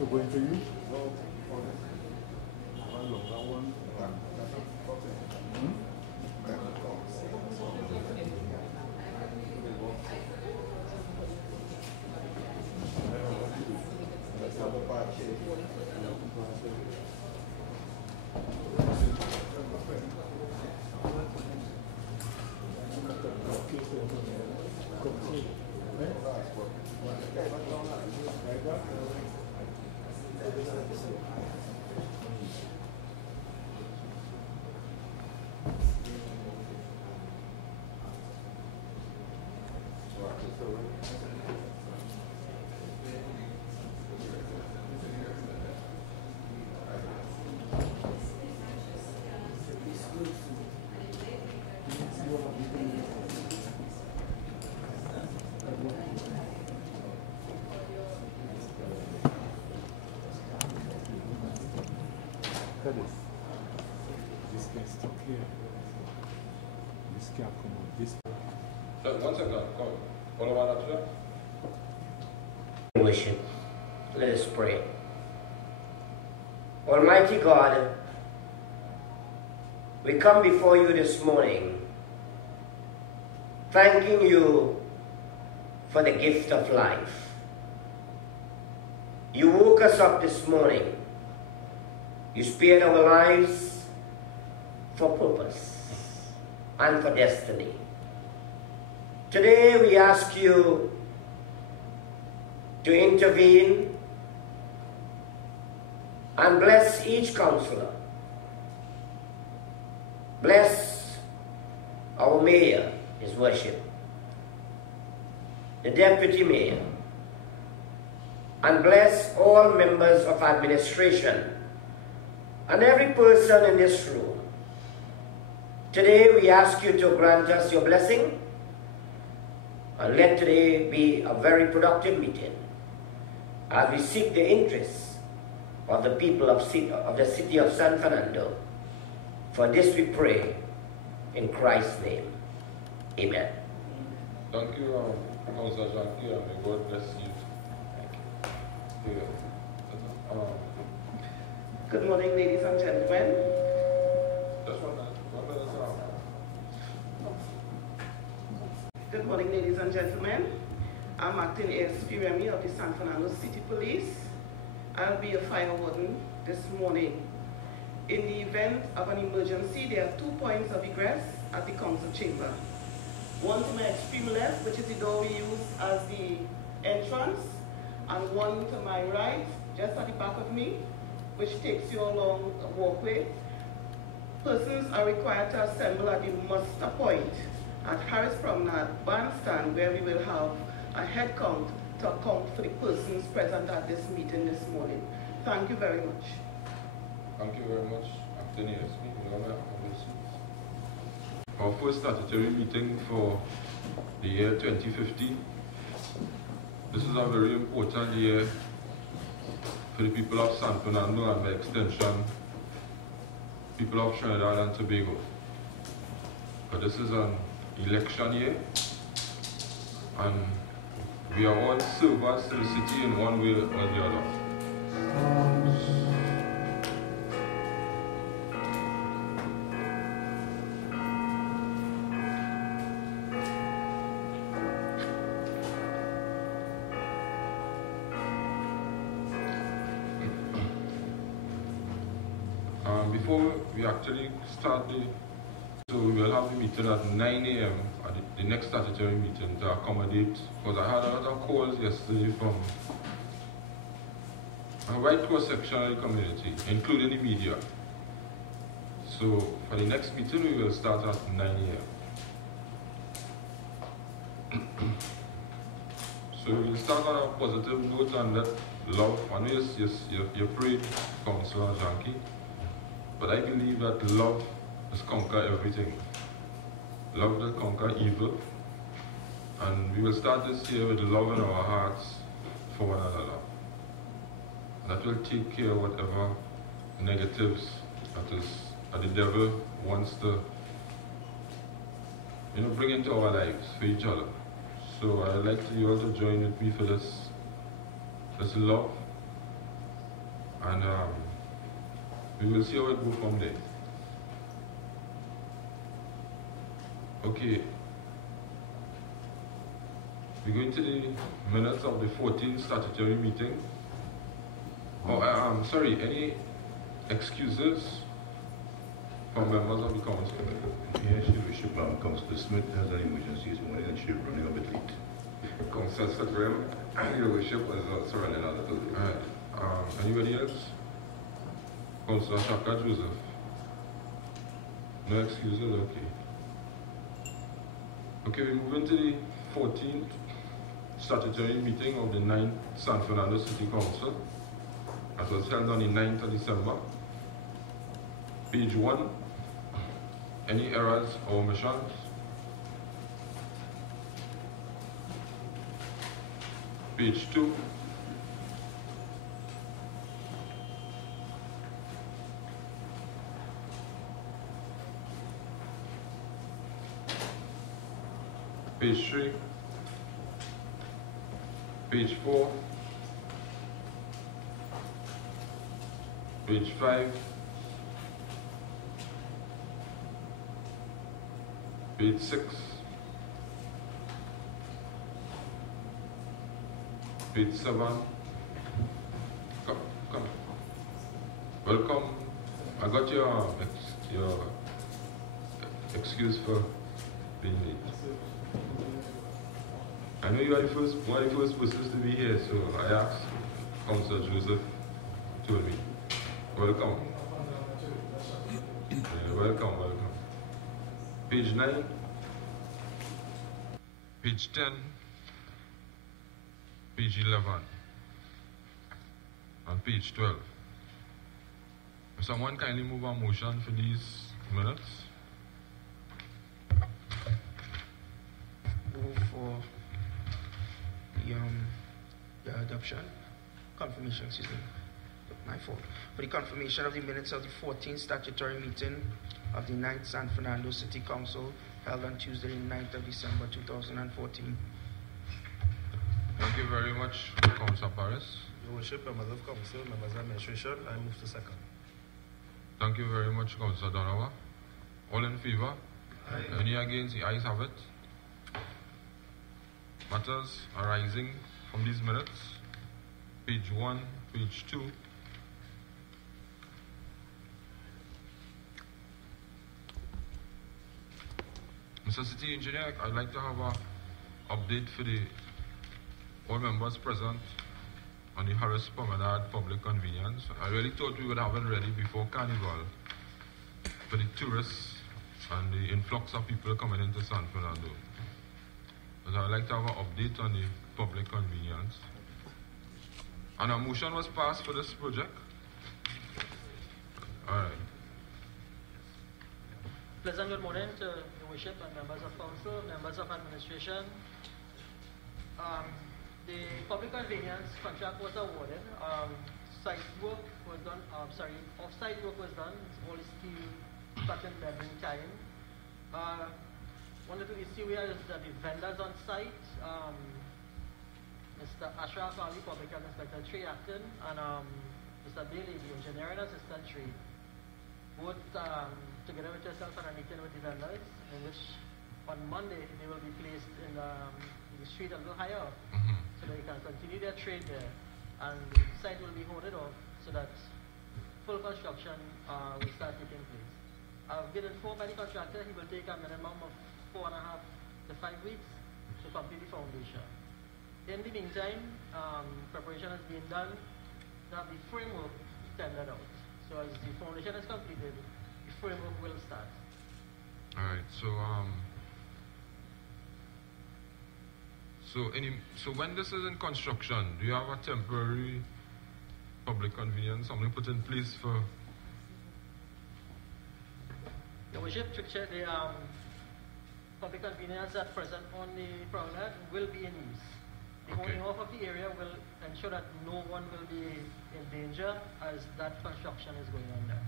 to go into you? This gets stuck here. This can't come out. This. One second, come. Follow on after that. Worship. Let us pray. Almighty God, we come before you this morning, thanking you for the gift of life. You woke us up this morning. You spared our lives for purpose and for destiny. Today we ask you to intervene and bless each counselor. Bless our mayor, his worship, the deputy mayor, and bless all members of administration and every person in this room. Today we ask you to grant us your blessing, and let today be a very productive meeting as we seek the interests of the people of the City of San Fernando. For this we pray in Christ's name. Amen. Thank you, Councillor Janky, and may God bless you. Thank you. Good morning, ladies and gentlemen. Just one minute. Good morning, ladies and gentlemen. I'm acting ASP Remy of the San Fernando City Police. I'll be a fire warden this morning. In the event of an emergency, there are 2 points of egress at the council chamber. One to my extreme left, which is the door we use as the entrance, and one to my right, just at the back of me, which takes you along a walkway. Persons are required to assemble at the muster point at Harris Promenade Bandstand, where we will have a head count to account for the persons present at this meeting this morning. Thank you very much. Thank you very much, Anthony. Our first statutory meeting for the year 2050. This is a very important year for the people of San Fernando and by extension, people of Trinidad and Tobago. But this is an election year, and we are all servants to the city in one way or the other. Before we actually start so we will have the meeting at 9 a.m. at the next statutory meeting to accommodate, because I had a lot of calls yesterday from a wide cross-section of the community, including the media. So for the next meeting, we will start at 9 a.m. So we will start on a positive note and let love, and yes, you prayed, Councillor Janky, but I believe that love has conquered everything. Love will conquer evil, and we will start this year with love in our hearts for one another. That will take care of whatever negatives that the devil wants to bring into our lives for each other. So I'd like you all to join with me for this love And we will see how it goes from there. Okay. We're going to the minutes of the 14th statutory meeting. Oh, sorry, any excuses from members of the council? Yes, Your Worship, Councillor Smith has an emergency this morning and she's running a bit late. Councillor Sutram, Your Worship was also running out of the building. Alright. Anybody else? Councillor Shaka Joseph. No excuses? Okay. Okay, we move into the 14th statutory meeting of the 9th San Fernando City Council. That was held on the 9th of December. Page 1. Any errors or omissions? Page 2. Page 3. Page 4. Page 5. Page 6. Page 7. Come. Welcome. I got your excuse for being late. I know you are one of the first persons to be here, so I asked Councillor Joseph told me. Welcome. Yeah, welcome. Page 9, page 10, page 11, and page 12. Will someone kindly move a motion for these minutes? Move for the adoption, confirmation, excuse me, my fault. For the confirmation of the minutes of the 14th statutory meeting of the 9th San Fernando City Council held on Tuesday, 9th of December 2014. Thank you very much, Councillor Paris. Your Worship, members of Council, members of Administration, I move to second. Thank you very much, Councillor Donowa. All in favor? Aye. Any against? The ayes have it. Matters arising from these minutes. Page 1, page 2. Mr. City Engineer, I'd like to have an update for all members present on the Hollis Promenade public convenience. I really thought we would have it ready before Carnival for the tourists and the influx of people coming into San Fernando. But I'd like to have an update on the public convenience. And a motion was passed for this project. All right. Pleasant good morning to Your Worship and members of Council, members of Administration. The public convenience contract was awarded. Site work was done, off-site work was done. It's all steel, cut and leveling time. One little issue here is that the vendors on site, Mr. Ashraf Ali, Public Health Inspector 3 Acton, and Mr. Bailey, the Engineering Assistant 3, both together with yourself and a meeting with the vendors, in which on Monday they will be placed in the street a little higher up, so that they can continue their trade there, and the site will be hoarded off so that full construction will start taking place. I've been informed by the contractor he will take a minimum of 4.5 to 5 weeks to complete the foundation. In the meantime, preparation is being done to have the framework tendered out. So as the foundation is completed, the framework will start. All right. So when this is in construction, do you have a temporary public convenience, something put in place for? Your Worship, the public convenience at present on the promenade will be in use. The holding off of the area will ensure that no one will be in danger as that construction is going on there.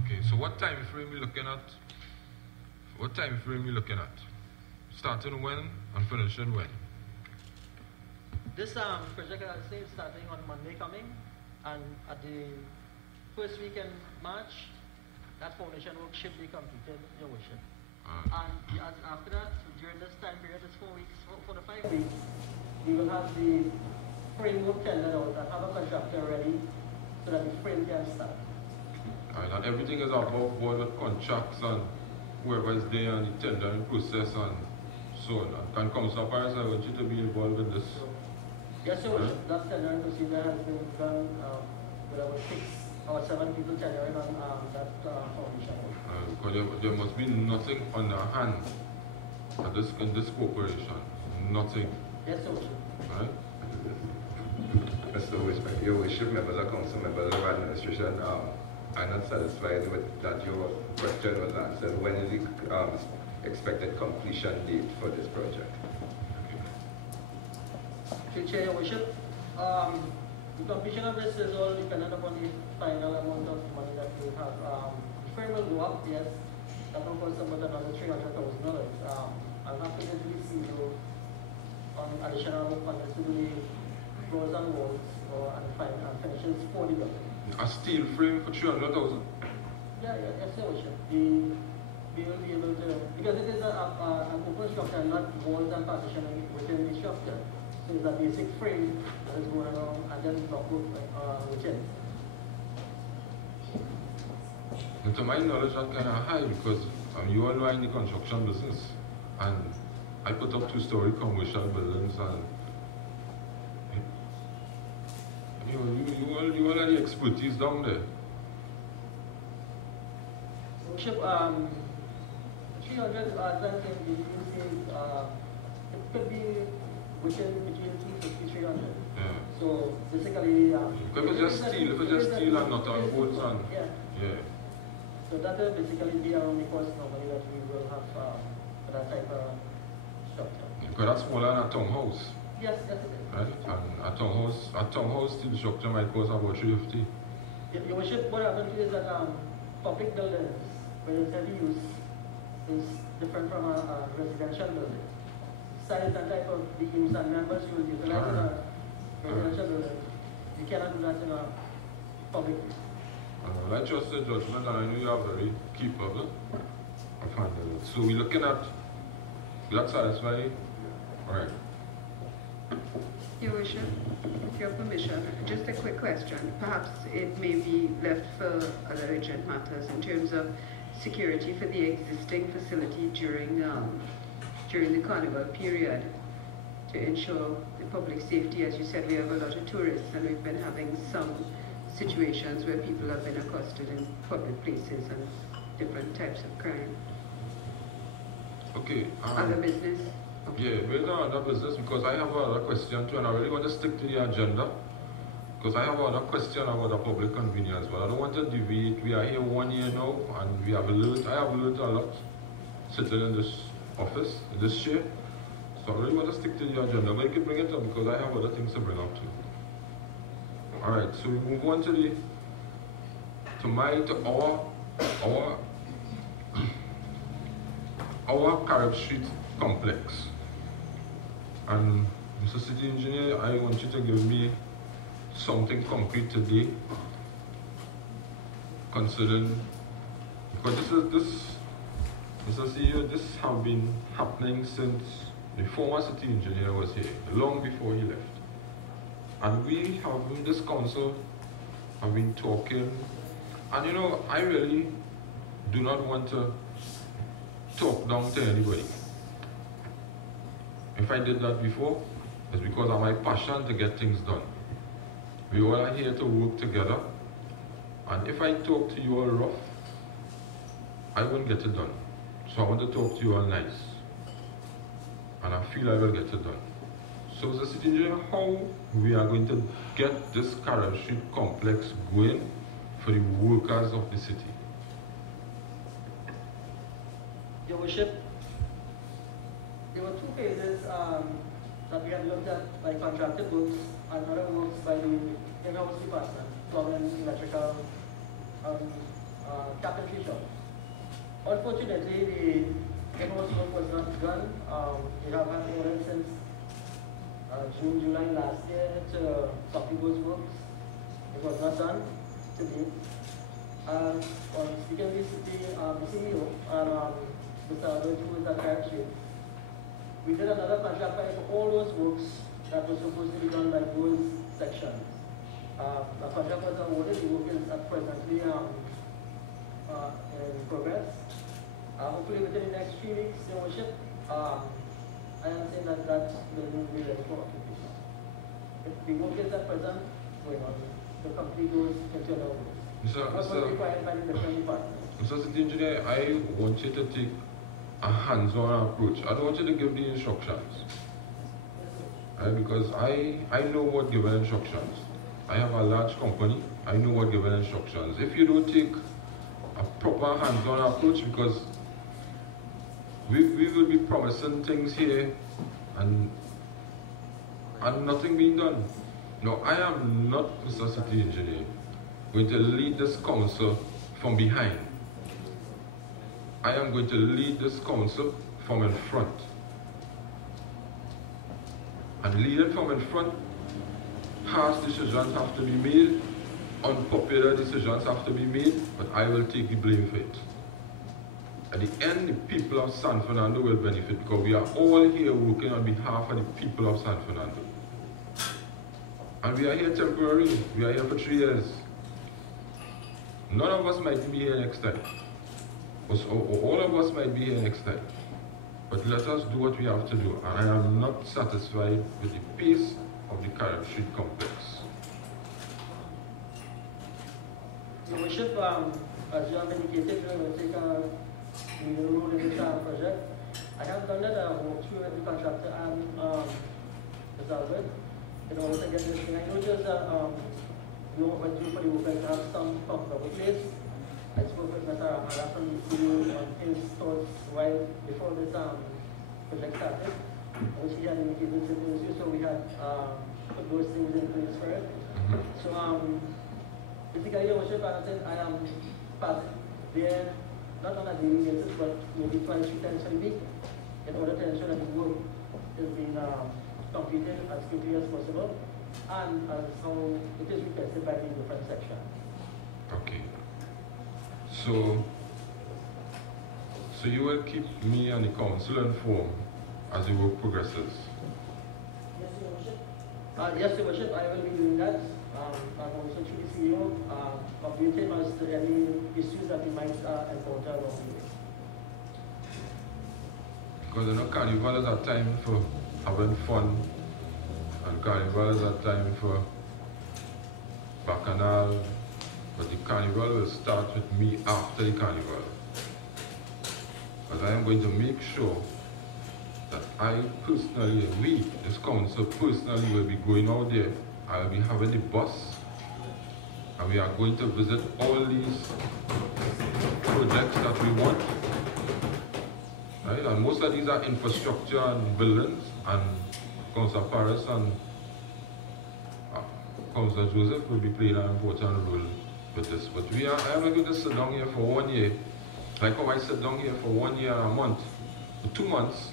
Okay, so what time frame we looking at? What time frame we looking at? Starting when and finishing when? This project, as I say, is starting on Monday coming, and at the first week in March, that foundation work should be completed, Your Worship. And after that, during this time period, this 4 weeks, for the 5 weeks, we will have the framework tendered out and have a contractor ready so that the frame can start. And everything is above board with contracts and whoever is there and the tendering process and so on. And can Councillor Paris, I want you to be involved in this. Yes, Your Worship. That tendering procedure has been done with about 6 or 7 people tendering on that foundation. Because there must be nothing on the hand in this corporation. Nothing. Yes, Your Worship. Right? Mr. Worship, Your Worship, members of council, members of administration, I'm not satisfied with that your question was answered. When is the expected completion date for this project? Chair, Your Worship, the completion of this is all dependent upon the final amount of money that we have. The frame will go up, yes. That will cost about another $300,000. I'll have to get to the CEO on additional funds to do the floors and walls and finishes for the building. A steel frame for 300,000? Yes, Your Worship. We will be able to, because it is an open structure, not walls and partitioning within the structure. So it's a basic frame that is going around and then block within. And to my knowledge, that's kind of high because you all know I'm in the construction business. And I put up 2-story commercial buildings and you all have the expertise down there. Worship, 300, as I said, it could be between 250, 300. Yeah. So basically, if it's just steel and not on bolts and yeah. So that will basically be around the cost normally that we will have for that type of structure. Because that's smaller than a townhouse. Yes, it is. Right? And a townhouse steel structure might cost about 350. Your Worship, what happens is that public buildings, where it's heavy use, is different from a residential building. Size and type of beams and members you will utilize in a residential building. You cannot do that in a public place. I trust the judgment and I know you are very capable of handling it. So we're looking at that satisfied? Alright. Your Worship, with your permission, just a quick question. Perhaps it may be left for other urgent matters in terms of security for the existing facility during the carnival period to ensure the public safety. As you said, we have a lot of tourists and we've been having some situations where people have been accosted in public places and different types of crime. Okay. Other business? Okay. Yeah, based on other business, because I have another question too, and I really want to stick to the agenda, because I have another question about the public convenience, but I don't want to deviate. We are here 1 year now, and I have learned a lot sitting in this office, in this chair, so I really want to stick to the agenda, but I can bring it up because I have other things to bring up too. Alright, so we move on to our Carib Street complex. And Mr. City Engineer, I want you to give me something concrete today considering, because Mr. CEO, this has been happening since the former City Engineer was here, long before he left. And we have, in this council, have been talking, and you know, I really do not want to talk down to anybody. If I did that before, it's because of my passion to get things done. We all are here to work together, and if I talk to you all rough, I won't get it done. So I want to talk to you all nice, and I feel I will get it done. So the City Engineer, how we are going to get this Carib Street complex going for the workers of the city? Your Worship, there were 2 phases that we had looked at by contracted works and other works by the in-house department, plumbing, electrical, carpentry shop. Unfortunately, the in-house work was not done. We have had orders since June, July last year to copy those works. It was not done to date. On speaking with the city, the CEO and Mr. Albert, who is at Carrick Street, we did another contract for all those works that were supposed to be done by those sections. The contract was awarded, the work is presently in progress. Hopefully within the next 3 weeks, Your Worship, I am saying that that building will be ready for occupation. If the work is at present going on, the company goes into another work. What was required by the different departments? Mr. City Engineer, I want you to take a hands-on approach. I don't want you to give the instructions. Because I know what given instructions. I have a large company, I know what given instructions. If you don't take a proper hands-on approach, because we will be promising things here and nothing being done. No, I am not, Mr. City Engineer, going to lead this council from behind. I am going to lead this council from in front. And leading from in front, harsh decisions have to be made, unpopular decisions have to be made, but I will take the blame for it. At the end, the people of San Fernando will benefit because we are all here working on behalf of the people of San Fernando. And we are here temporarily. We are here for 3 years. None of us might be here next time. All of us might be here next time. But let us do what we have to do. And I am not satisfied with the pace of the Carrick Street complex. Your Worship, as you have indicated, we will take a role in this project. I have done that walkthrough with the contractor and Mr. Albert in order to get this thing. I noticed that we went through for the work to have some comfortable place. I spoke with Mr. Amara from the studio on his thoughts right before this project started, which he had indicated to do, so we had put those things in place for it. So basically, Your Worship, I am passing there, not on a daily basis, but maybe 2 or 3 times a week, in order to ensure that the work is being completed as quickly as possible, and as how it is requested by the different sections. Okay. So you will keep me and the council informed as the work progresses? Yes, Your Worship. Yes, Your Worship, I will be doing that. I'm also through the CEO, updating us to any issues that we might encounter along the way. Because you know, Carnival is a time for having fun, and Carnival is a time for bacchanal, but the Carnival will start with me after the Carnival. Because I am going to make sure that I personally, we, this council personally, will be going out there. I will be having the bus, and we are going to visit all these projects that we want. Right? And most of these are infrastructure and buildings, and Councillor Paris and Councillor Joseph will be playing an important role with this. But I am not going to sit down here for 1 year, like how I sit down here for 1 year and a month, for 2 months,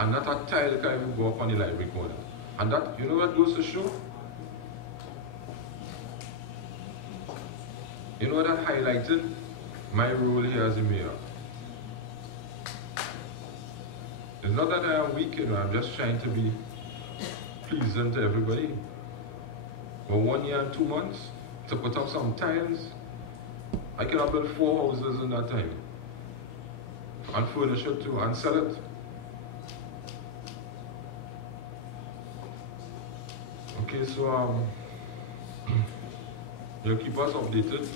and not a tile can even go up on the library corner. And that, you know what goes to show? You know that highlighted my role here as a mayor. It's not that I am weak, you know, I'm just trying to be pleasant to everybody. For 1 year and 2 months, to put up some tiles, I can have built 4 houses in that time. And furnish it too, and sell it. Okay, so you'll keep us updated.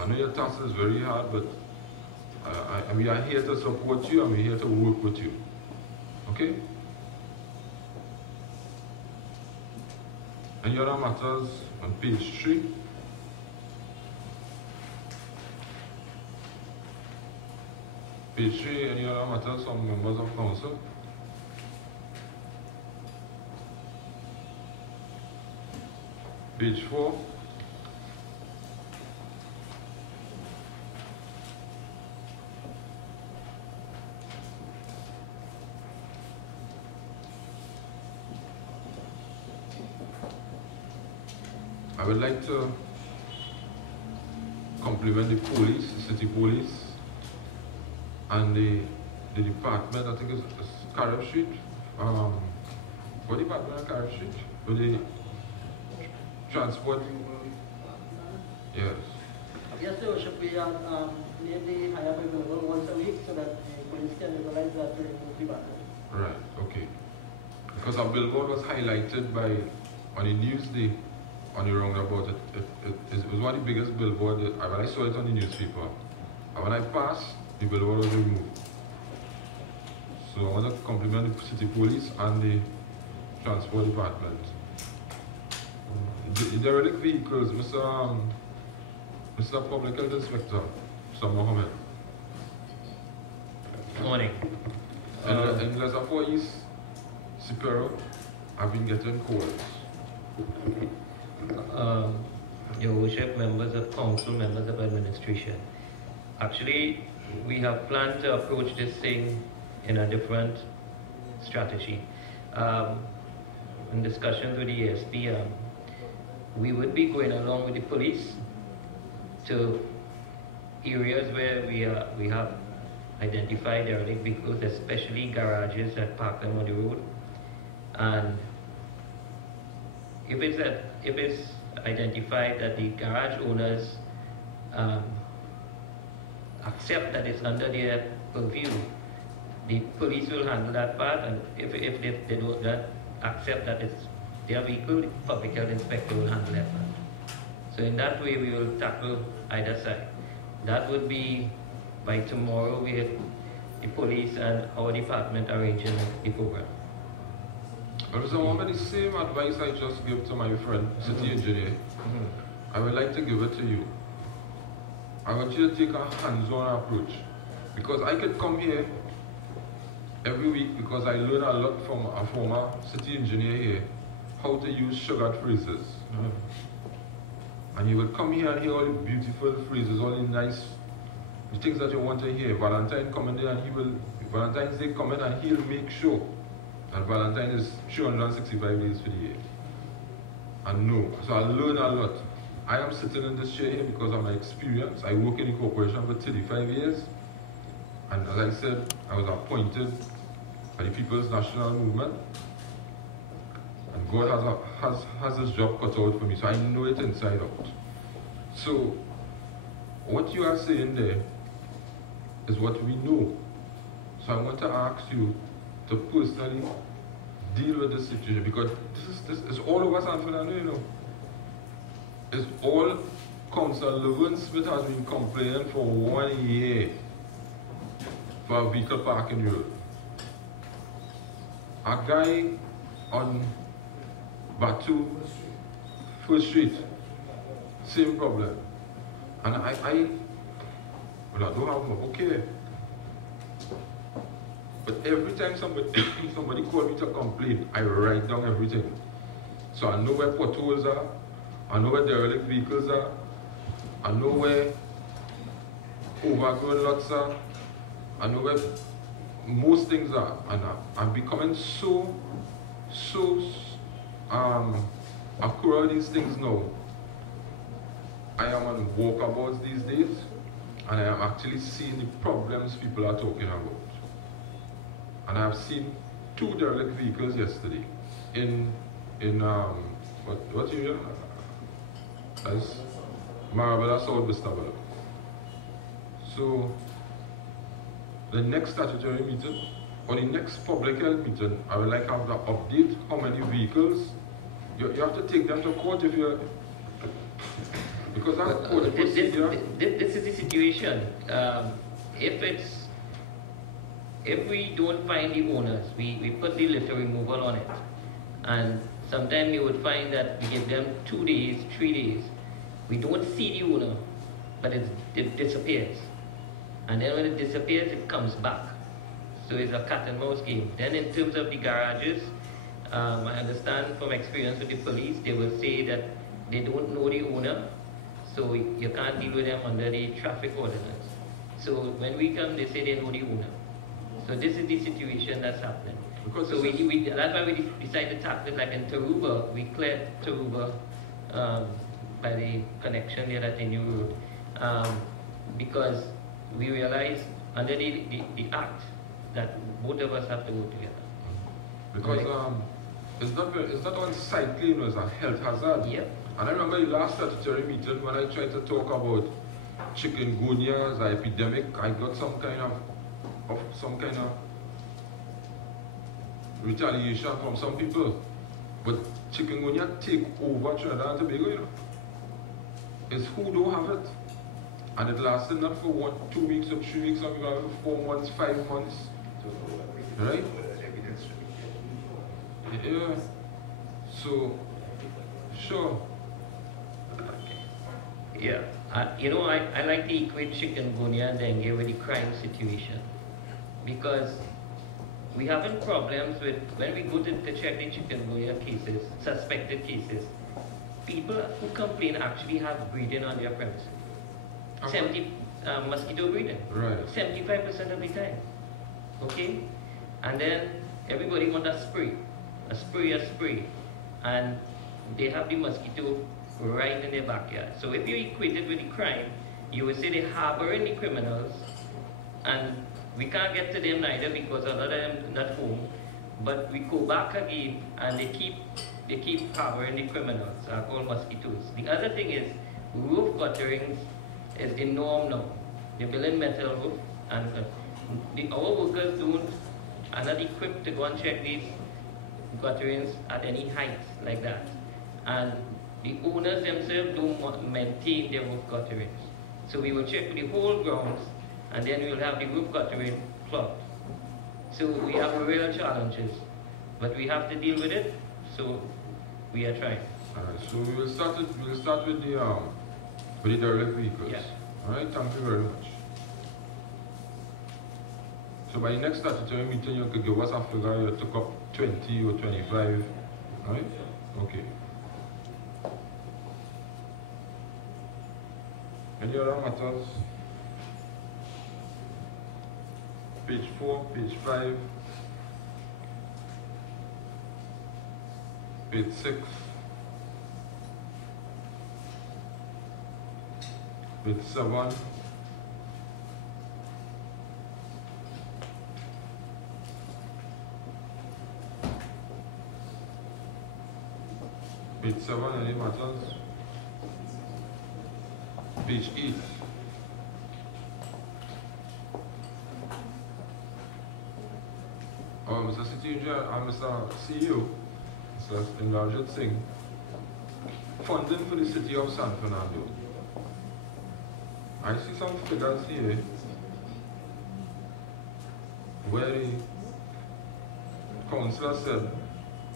I know your task is very hard, but we are here to support you and we're here to work with you. Okay? Any other matters on page 3? Page 3, any other matters from members of council? Page 4. I would like to compliment the police, the city police, and the department, I think it's Carib Street. What department on Carib Street? With the transport? Yes. Yes, Your Worship, we mainly hire a bill once a week so that the police can utilize that to remove the battery. Right, okay. Because our billboard was highlighted by, on the news day, on the roundabout. It was one of the biggest billboards. When I saw it on the newspaper, and when I passed, the billboard was removed. So I want to compliment the city police and the transport department. The derelict vehicles, Mr. Public Health Inspector, Mr. Mohammed. Morning. In Lesaport East, Supero, I've been getting calls. Your Worship, members of council, members of administration. Actually, we have planned to approach this thing in a different strategy. In discussions with the ASP, we would be going along with the police to areas where we have identified derelict vehicles, especially garages that park them on the road. And if it's identified that the garage owners accept that it's under their purview, the police will handle that part, and if they don't accept that it's their vehicle, the public health inspector will handle that part. So in that way, we will tackle either side. That would be by tomorrow. We have the police and our department arranging the program. Mr. Mohammed, the same advice I just gave to my friend, city engineer, I would like to give it to you. I want you to take a hands-on approach, because I could come here every week because I learn a lot from a former city engineer here, how to use sugared phrases. And you will come here and hear all the beautiful phrases, all the nice things that you want to hear. Valentine come in there and Valentine's Day come in and he'll make sure that Valentine is 365 days for the year. And no, so I learn a lot. I am sitting in this chair here because of my experience. I work in the corporation for 35 years. And as I said, I was appointed by the People's National Movement. And God has his job cut out for me, so I know it inside out. So, what you are saying there is what we know. So I want to ask you to personally deal with this situation, because this is all over San Fernando, you know. It's all Council Levin Smith has been complaining for 1 year for a vehicle parking road. A guy on Batu, First Street, same problem. And I don't have one, okay. But every time somebody call me to complain, I write down everything. So I know where potholes are, I know where derelict vehicles are, I know where overgrown lots are, I know where most things are, and I'm becoming so accurate these things now. I am on walkabouts these days, and I am actually seeing the problems people are talking about. And I have seen 2 derelict vehicles yesterday in what area? As Marabella South Vistabella. So the next statutory meeting or the next public health meeting, I would like to have the update how many vehicles. You have to take them to court if you're, because that's court procedure. This is the situation. If we don't find the owners, we put the litter removal on it. And sometimes you would find that we give them 2 days, 3 days. We don't see the owner, but it disappears. And then when it disappears, it comes back. So it's a cat and mouse game. Then in terms of the garages, I understand from experience with the police, they will say that they don't know the owner, so you can't deal with them under the traffic ordinance. So when we come, they say they know the owner. So this is the situation that's happening. Because so that's why we decided to tackle it. Like in Taruba, we cleared Taruba by the connection there that you wrote, because we realize under the act that both of us have to work together. Because it's not unsightly, it's a health hazard. Yep. And I remember the last statutory meeting when I tried to talk about chikungunya as an epidemic, I got some kind of retaliation from some people. But chikungunya take over Trinidad and Tobago, you know. It's who don't have it. And it lasted not for 1, 2 weeks or 3 weeks, some people have it for 4 months, 5 months. Right? Yeah. So, sure. Yeah. You know, I like to equate chikungunya and dengue with the crime situation. Because we having problems with, when we go to check the chikungunya cases, suspected cases, people who complain actually have breeding on their premises. 70 mosquito breeding. Right. 75% of the time. Okay? And then everybody wants a spray. A spray. And they have the mosquito right in their backyard. So if you equate it with the crime, you would say they're harboring the criminals, and we can't get to them neither because a lot of them are not home. But we go back again and they keep harboring the criminals, called mosquitoes. The other thing is roof gutterings is the norm now. They're building metal roof, and our workers are not equipped to go and check these gutterings at any height like that. And the owners themselves don't maintain their roof gutterings. So we will check the whole grounds, and then we will have the roof guttering plugged. So we have real challenges, but we have to deal with it. So we are trying. Alright, so we will start with the derelict vehicles. Yeah. Alright, thank you very much. So by the next statutory meeting, you could give us a figure. You took up 20 or 25, right? Okay. Any other matters? Page 4, page 5, page 6, page 7, page 7, any matters? Page 8. Mr. City Engineer and Mr. CEO, Mr. Indrajit Singh, funding for the City of San Fernando. I see some figures here where the councillor said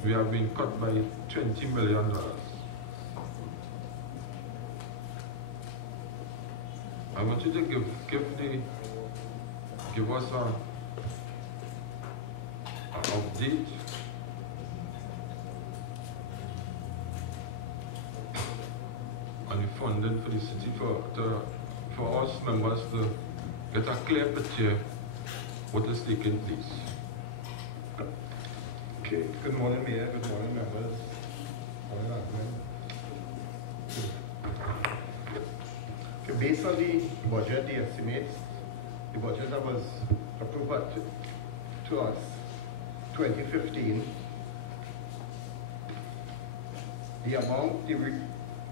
we have been cut by $20 million. I want you to give us an update on the funding for the city for us members to get a clear picture what is taking place. Okay. Good morning, Mayor. Good morning, members. Morning, okay, based on the budget, the estimates, the budget that was approved to us 2015, the amount they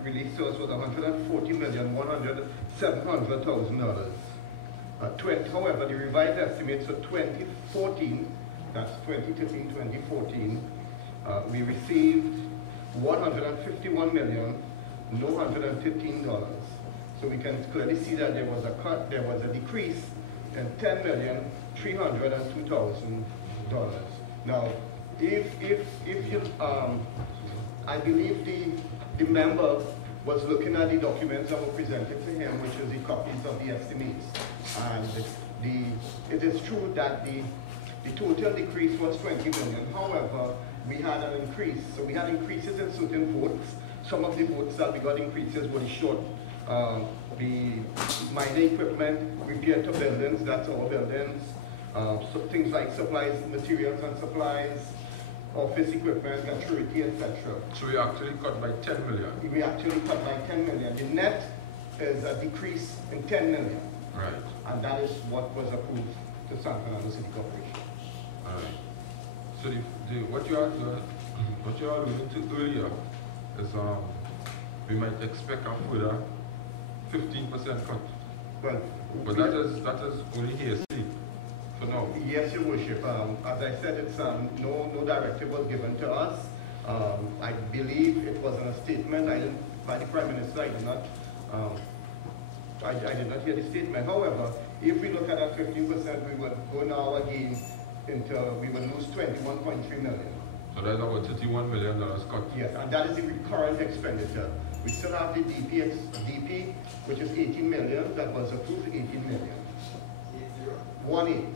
released to us was $140,700,000. However, the revised estimates for 2014, that's 2013-2014, we received $151,915,000. So we can clearly see that there was a cut, there was a decrease in $10,302,000. Now, if you, I believe the member was looking at the documents that were presented to him, which is the copies of the estimates, and it is true that the total decrease was 20 million. However, we had an increase. So we had increases in certain votes. Some of the votes that we got increases were short. The minor equipment, repair to buildings, that's our buildings. So things like supplies, materials and supplies, office equipment, gratuity, etc. So we actually cut by 10 million. We actually cut by 10 million. The net is a decrease in 10 million. Right. And that is what was approved to San Fernando City Corporation. All right. So what you are alluding to earlier is we might expect a further 15% cut. Well, but that is only hearsay for now. Yes, Your Worship. As I said, it's no directive was given to us. I believe it was in a statement by the Prime Minister. I did not hear the statement. However, if we look at that 15%, we would go now again we would lose 21.3 million. So that's about $31 million cut. Yes, and that is the recurrent expenditure. We still have the DP, which is 18 million, that was approved 18 million. 18.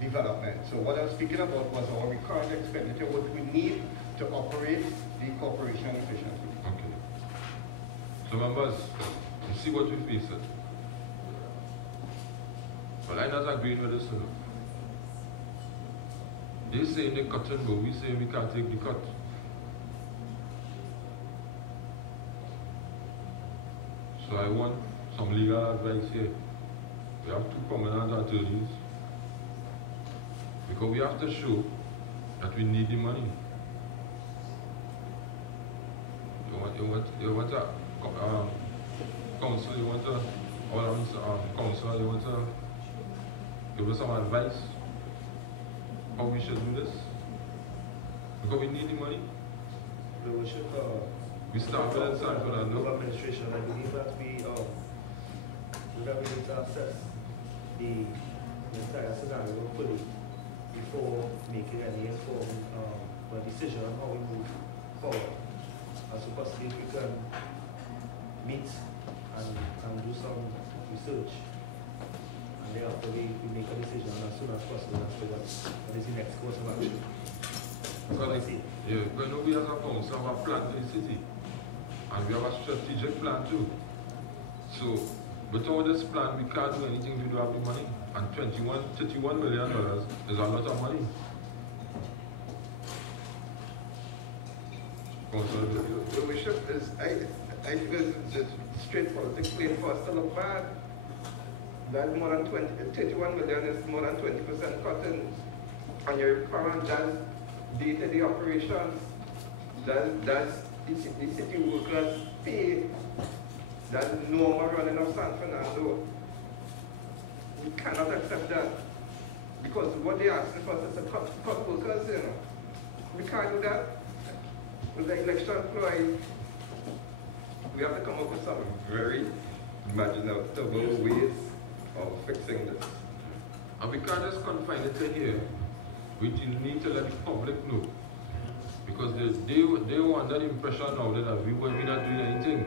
Development. So what I was speaking about was our recurrent expenditure, what we need to operate the corporation efficiently. Okay. So members, you see what you face it. But I'm not agreeing with this. They say they're cutting, but we say we can't take the cut. So I want some legal advice here. We have two prominent attorneys because we have to show that we need the money. You want a council, you want a council, you want to give us some advice how we should do this? Because we need the money. We should we start with that side for that no administration. I believe that we need to assess the entire scenario fully before making any informed decision on how we move forward. As possibly if we can meet and do some research, and thereafter we make a decision as soon as possible as to what is the next course of action. Yeah, but we as a council have a plan for the city, and we have a strategic plan too. So, without this plan, we can't do anything if we don't have the money. And $31 million is a lot of money. The Bishop is, I think it's straightforward. The claim costs still look bad. That's more than 31 million is more than 20% cut on your current day-to-day operations. That's the city workers pay. That's normal running of San Fernando. We cannot accept that. Because what they're asking for is to cut workers, you know. We can't do that. With the election ploy, we have to come up with some very imaginable ways of fixing this. And we can't just confine it to here. We need to let the public know. Because they were under the impression now that we were not doing anything.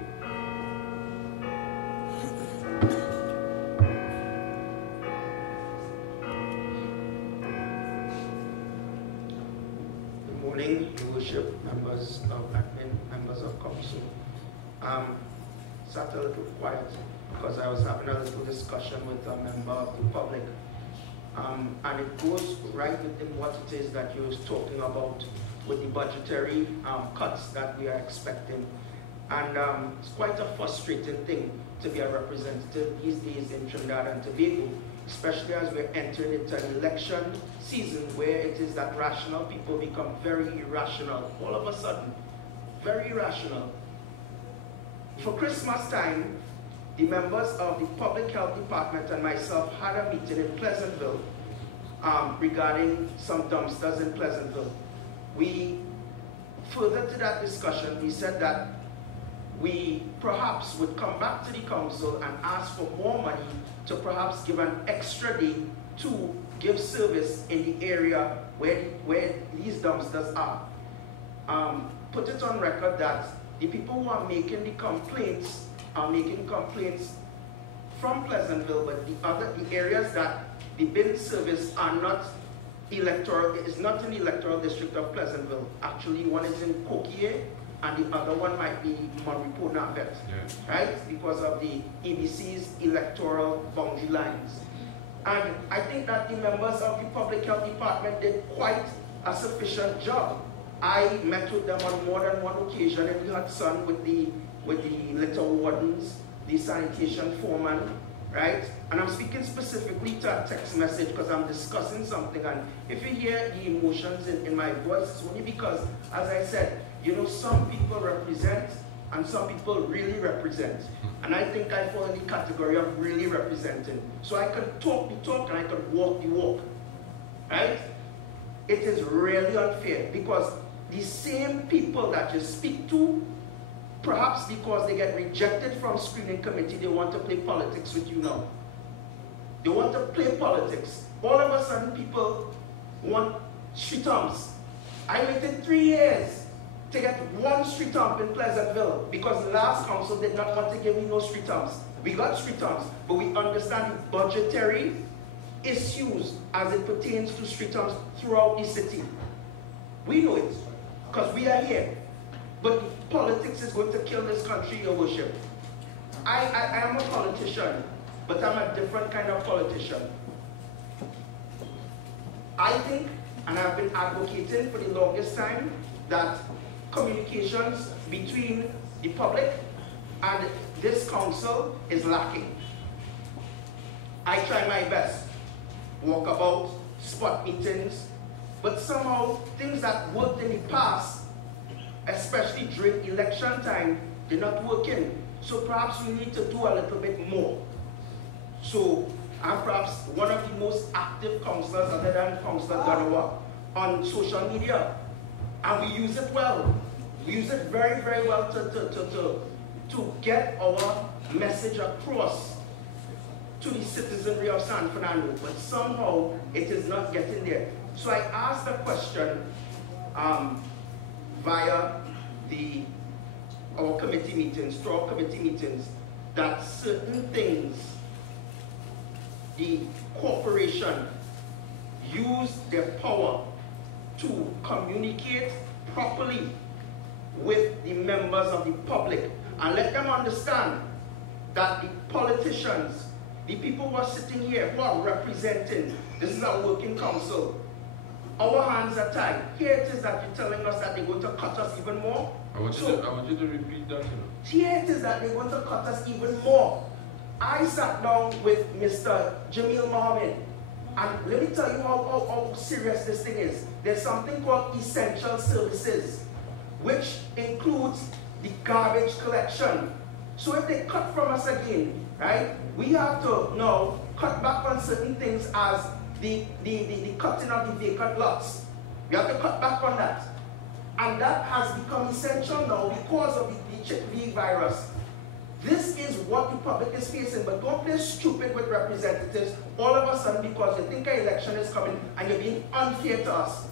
Good morning, Your Worship, members of admin, members of council. Sat a little quiet because I was having a little discussion with a member of the public. And it goes right within what it is that you was talking about with the budgetary cuts that we are expecting. And it's quite a frustrating thing to be a representative these days in Trinidad and Tobago, especially as we're entering into an election season where it is that rational people become very irrational all of a sudden, very irrational. For Christmas time, the members of the Public Health Department and myself had a meeting in Pleasantville regarding some dumpsters in Pleasantville. We, further to that discussion, we said that we perhaps would come back to the council and ask for more money to perhaps give an extra day to give service in the area where these dumpsters are. Put it on record that the people who are making the complaints are making complaints from Pleasantville, but the areas that the bin service are not electoral, is not in the electoral district of Pleasantville. Actually, one is in Coquier, and the other one might be Monripo-Navet, right? Because of the EBC's electoral boundary lines. And I think that the members of the Public Health Department did quite a sufficient job. I met with them on more than one occasion in the Hudson with the litter wardens, the sanitation foreman, right? And I'm speaking specifically to a text message because I'm discussing something. And if you hear the emotions in my voice, it's only because, as I said, you know, some people represent and some people really represent. And I think I fall in the category of really representing. So I can talk the talk and I can walk the walk, right? It is really unfair because the same people that you speak to, perhaps because they get rejected from screening committee, they want to play politics with you now. They want to play politics. All of a sudden people want street humps. I waited 3 years to get one street hump in Pleasantville because the last council did not want to give me no street humps. We got street humps, but we understand the budgetary issues as it pertains to street humps throughout the city. We know it because we are here. But politics is going to kill this country, Your Worship. I am a politician, but I'm a different kind of politician. I think, and I've been advocating for the longest time, that communications between the public and this council is lacking. I try my best, walkabout, spot meetings, but somehow things that worked in the past, especially during election time, they're not working. So perhaps we need to do a little bit more. So I'm perhaps one of the most active councillors other than Councillor Ganawa on social media. And we use it well. We use it very, very well to get our message across to the citizenry of San Fernando. But somehow it is not getting there. So I asked a question via our committee meetings, through our committee meetings, that certain things the corporation use their power to communicate properly with the members of the public and let them understand that the politicians, the people who are sitting here, who are representing, this is our working council, our hands are tied. Here it is that you're telling us that they're going to cut us even more. I want you to repeat that. Here it is that they're going to cut us even more. I sat down with Mr. Jamil Mohammed, and let me tell you how serious this thing is. There's something called essential services, which includes the garbage collection. So if they cut from us again, right, we have to now cut back on certain things as the cutting of the vacant lots. We have to cut back on that. And that has become essential now because of the chickpea virus. This is what the public is facing, but don't play stupid with representatives all of a sudden because you think an election is coming and you're being unfair to us.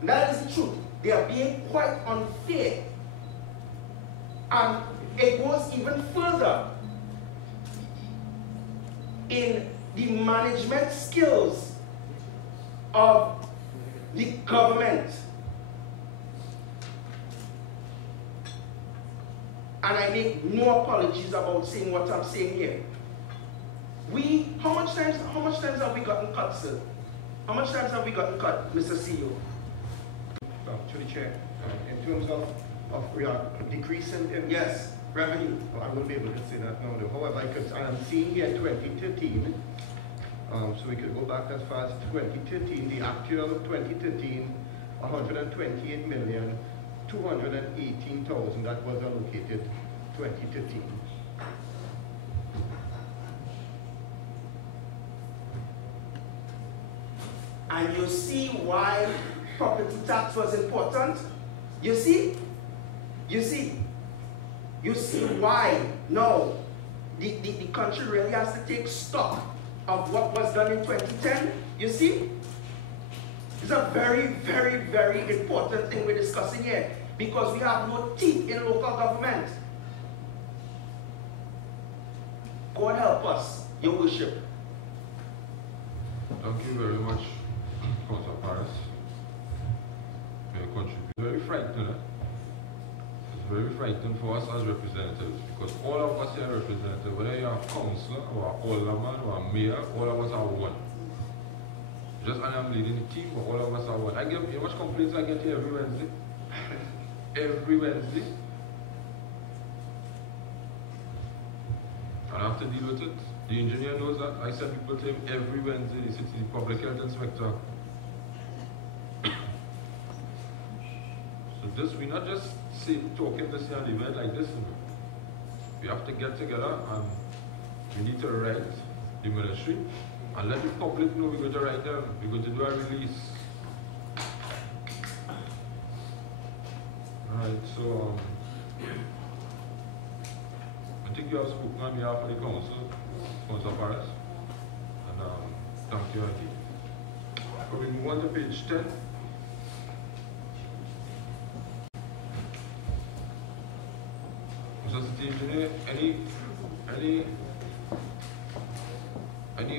And that is the truth. They are being quite unfair. And it goes even further in the management skills of the government. And I make no apologies about saying what I'm saying here. How much times have we gotten cut, sir? How much times have we gotten cut, Mr. CEO? To the chair, in terms of decrease in yes, revenue. I wouldn't be able to say that now. However, I am seeing here 2013, so we could go back as far as 2013, the actual 2013, 128,218,000 that was allocated 2013. And you see why property tax was important? You see why now the country really has to take stock of what was done in 2010? You see? It's a very, very, very important thing we're discussing here because we have no teeth in local government. God help us, Your Worship. Thank you very much, Councillor Paris. Your contribution. Very frightening, eh? It's very frightening for us as representatives, because all of us here are representatives, whether you're a councillor or an alderman or a mayor, all of us are one. Just and I'm leading the team, but all of us are one. I get, you know how much complaints I get here every Wednesday? Every Wednesday. And I have to deal with it. The engineer knows that. I send people to him every Wednesday. He sits the public health inspector. So this, we're not just talking this here at an event like this. You know. We have to get together and we need to write the ministry and let the public know we're going to write them. We're going to do a release. Right, so I think you have spoken on behalf of the council, Councillor Paris, and thank you again. So we move on to page 10. Mr. City Engineer, any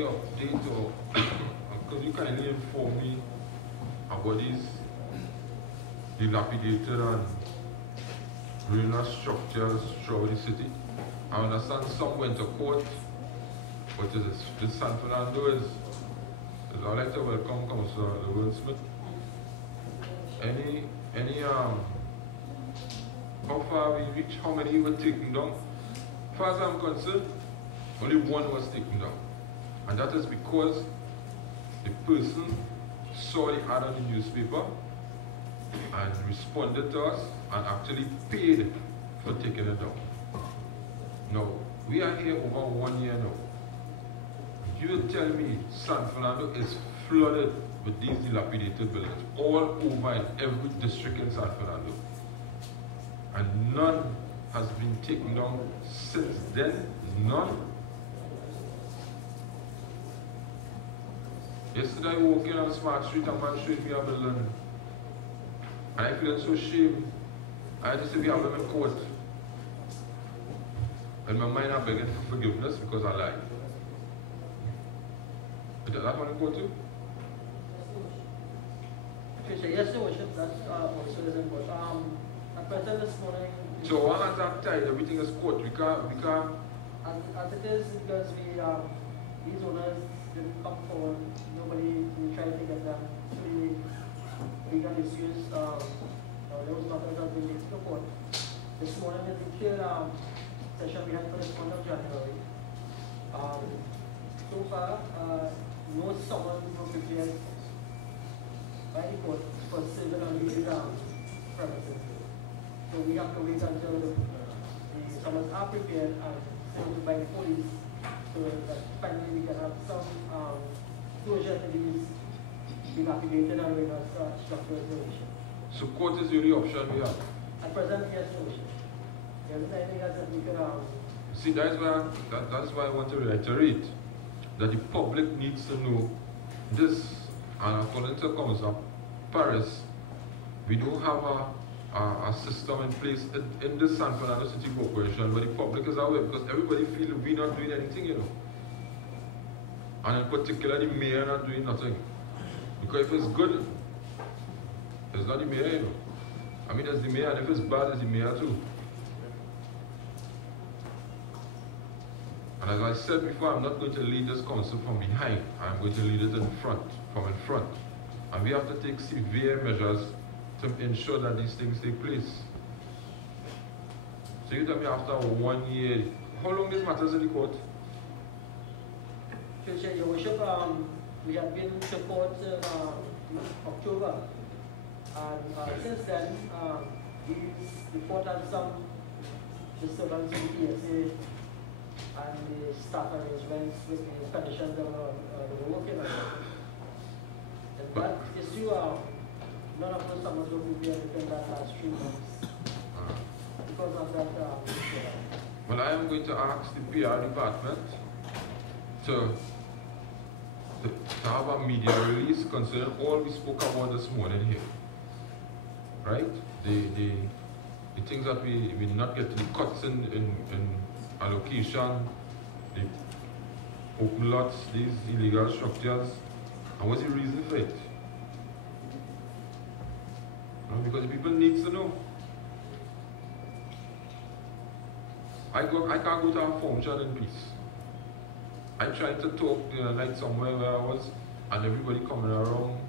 update or could you kindly inform me about these dilapidated and ruinous structures throughout the city? I understand some went to court, but this San Fernando is I'd like to welcome Councillor Smith. How far we reached, how many were taken down? As far as I'm concerned, only one was taken down. And that is because the person saw the ad on the newspaper and responded to us and actually paid for taking it down. Now, we are here over 1 year now. You will tell me San Fernando is flooded with these dilapidated buildings all over in every district in San Fernando. And none has been taken down since then. None. Yesterday I walked in on Smart Street, a man showed me a building. And I feel so ashamed. I had to say we have them in court. In my mind I'm begging for forgiveness because I lied. But that one in court too? Yes, Your Worship, that's also is in court. At present this morning... So one hands are tied, everything is court. We can't... As it is, because these owners didn't come forward, we tried to get them through legal issues. Those matters have been taken to court. This morning is the third session we had for this month of January. So far, no summons were prepared by the court for civil and legal premises. So we have to wait until the summons are prepared and sent by the police so that finally we can have some closure to these dilapidated and ruinous structural solution. So court is the only option we have? At present, yes, solution. There isn't anything else that we can see, that's why I want to reiterate that the public needs to know this. And according to Councillor Paris, we don't have a system in place in the San Fernando City Corporation where the public is aware, because everybody feels we're not doing anything, you know. And in particular, the mayor not doing nothing. Because if it's good, it's not the mayor, you know. I mean, there's the mayor, and if it's bad, it's the mayor too. And as I said before, I'm not going to lead this council from behind. I'm going to lead it in front, from in front. And we have to take severe measures to ensure that these things take place. So you tell me after 1 year, how long this matters in the court? Your Worship, we have been to court in October. And since then, the court had some disturbance in the PSA and the staff arrangements with the conditions that were working on. And that issue, none of those summons were prepared within that last 3 months. Because of that. Well, I am going to ask the PR department to have a media release concerning all we spoke about this morning here. Right? The things that we not get the cuts in allocation, the open lots, these illegal structures, and what's the reason for it? Because the people need to know. I can't go to a function in peace. I tried to talk the other night somewhere where I was, and everybody coming around,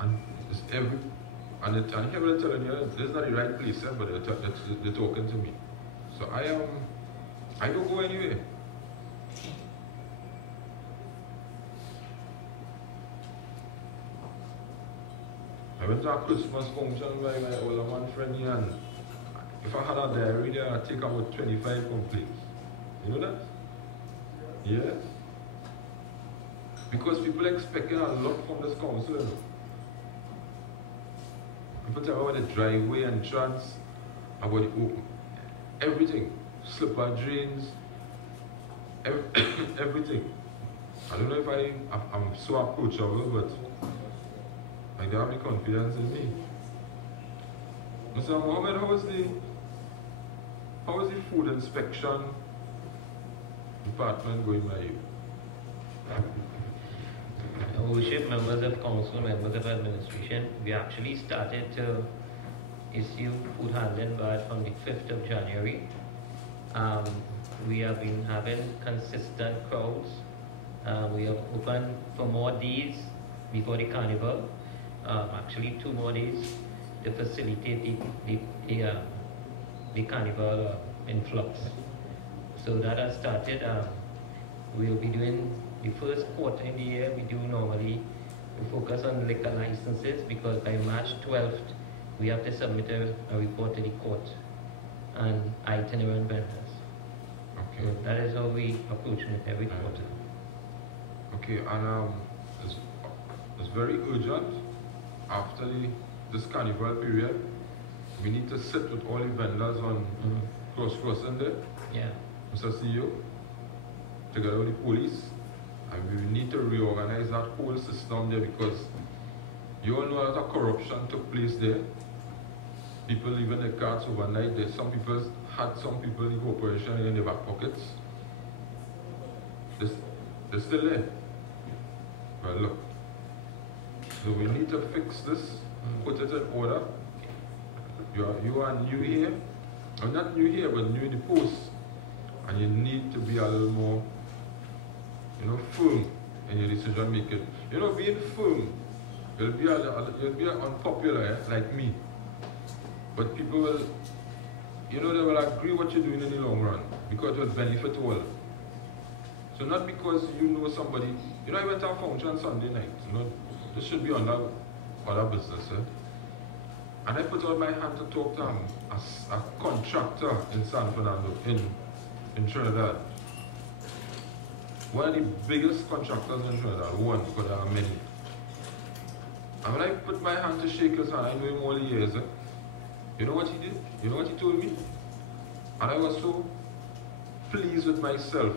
and it's here they're telling you this is not the right place, but they're talking to me. So I don't go anywhere. I went to a Christmas function by my older man friend here, and if I had a diary there, I'd take about 25 complaints. You know that? Yes. Because people expecting a lot from this council. You know? People tell about the driveway entrance, about everything, slipper drains, everything. I don't know if I'm so approachable, but I don't have any confidence in me. Mr. Mohammed, how is the food inspection department going by you? Worship, members of council, members of administration, we actually started to issue food handling badge from the 5th of January. We have been having consistent crowds. We have opened for more days before the carnival, actually 2 more days to facilitate the carnival influx. So that has started. We'll be doing the first quarter in the year. We focus on liquor licenses because by March 12th we have to submit a report to the court and itinerant vendors. Okay. So that is how we approach it every quarter. Okay, and it's very urgent. After this carnival period, we need to sit with all the vendors on crossing there. Yeah. Mr. CEO, together with the police, and we need to reorganize that whole system there because you all know that a corruption took place there. People leaving their cards overnight. Some people in the corporation in their back pockets. They're still there. Well, look. So we need to fix this, put it in order. You are new here. I'm not new here, but new in the post. And you need to be a little more, firm in your decision making. Being firm, you'll be unpopular, like me. But people will, they will agree what you're doing in the long run because it will benefit all. So not because you know somebody. I went to a function Sunday night. This should be under other business. And I put out my hand to talk to a contractor in San Fernando, in Trinidad. One of the biggest contractors in Trinidad, one, because there are many. And when I put my hand to shake his hand, I know him all the years. You know what he did? You know what he told me? And I was so pleased with myself,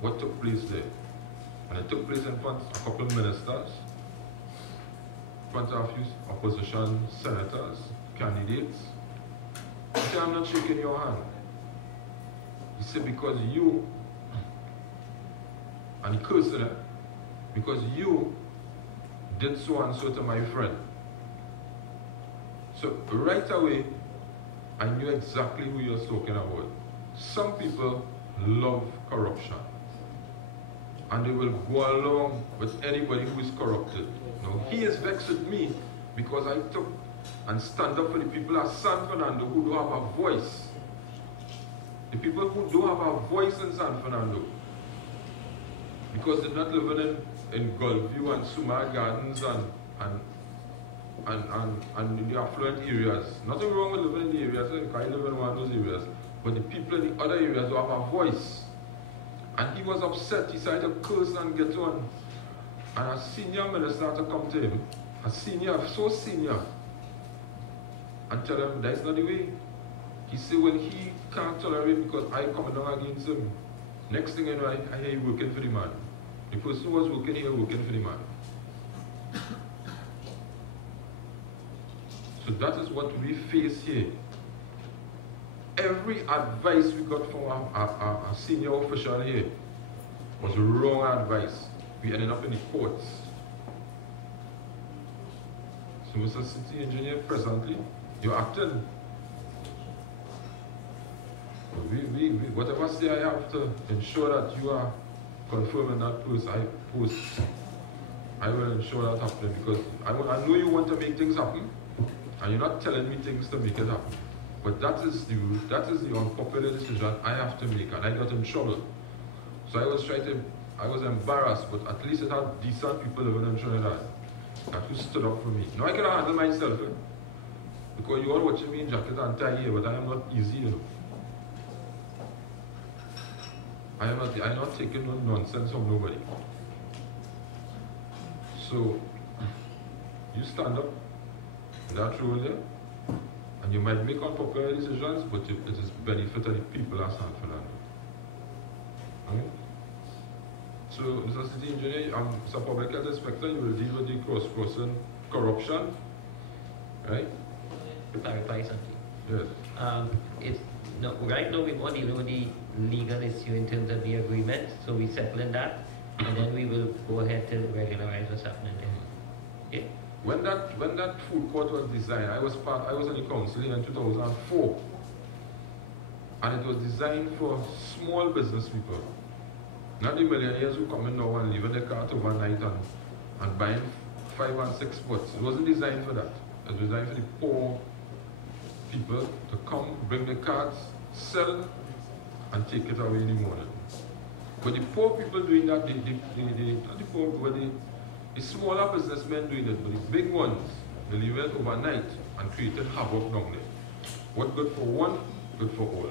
what took place there. And it took place in front of a couple of ministers, in front of a few opposition senators, candidates. He said, I'm not shaking your hand. He said, because you, and he cursed it, because you did so and so to my friend. So right away, I knew exactly who he was talking about. Some people love corruption. And they will go along with anybody who is corrupted. He is vexed with me because I took and stand up for the people of San Fernando who don't have a voice. The people who don't have a voice in San Fernando. Because they're not living in Gulfview and Sumar Gardens and in the affluent areas. Nothing wrong with living in the areas, I live in one of those areas. But the people in the other areas don't have a voice. And he was upset. He started to curse and get on. And a senior minister had to come to him, so senior, and tell him that's not the way. He said, well, he can't tolerate because I come down against him. Next thing you know, I hear you working for the man. The person who was working here working for the man. So that is what we face here. Every advice we got from a senior official here was wrong advice. We ended up in the courts. So Mr. City Engineer, presently, you're acting. Whatever say I have to ensure that you are confirming that post, I will ensure that happening, because I know you want to make things happen, and you're not telling me things to make it happen. But that is the unpopular decision I have to make, and I got in trouble. So I was embarrassed, but at least it had decent people living in Trinidad that who stood up for me. Now I can handle myself, because you all watching me in jacket and tie here, but I am not easy, you know. I am not taking no nonsense from nobody. So you stand up in that role there, and you might make unpopular decisions, but it is benefit of the people of San Fernando. Okay? So, Mr. City Engineer, Mr. Public Health Inspector, you will deal with the cross-person corruption, right? To clarify something. Yes. Right now we're not dealing with the legal issue in terms of the agreement, so we're settling that, and then we will go ahead to regularize what's happening there. Okay? When that food court was designed, I was on the council in 2004, and it was designed for small business people, not the millionaires who come in now and leave in their cart overnight and buying 5 and 6 pots. It wasn't designed for that. It was designed for the poor people to come, bring their carts, sell, and take it away in the morning. But the poor people doing that, not the poor, but the smaller businessmen doing it, but the big ones, they leave it overnight and created havoc down there. What good for one, good for all.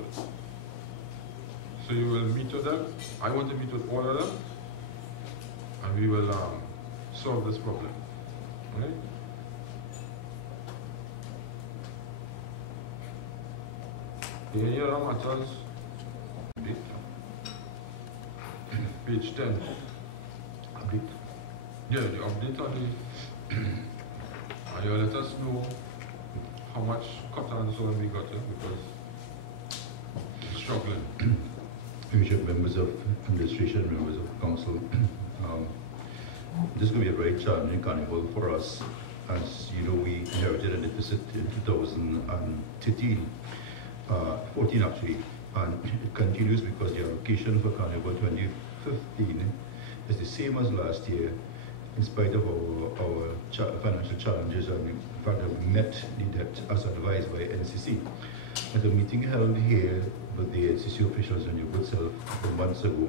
So you will meet with them. I want to meet with all of them, and we will solve this problem. Right? Any other matters? Page 10. Update. Yeah, the update on the and you let us know how much cotton and so on we got, because we're struggling. Bishop, members of administration, members of council, this is going to be a very challenging carnival for us. As you know, we inherited a deficit in 2013, 14 actually, and it continues because the allocation for carnival 2015 is the same as last year, in spite of our financial challenges, and in fact we met the debt as advised by NCC. At a meeting held here with the NCC officials and your good self months ago,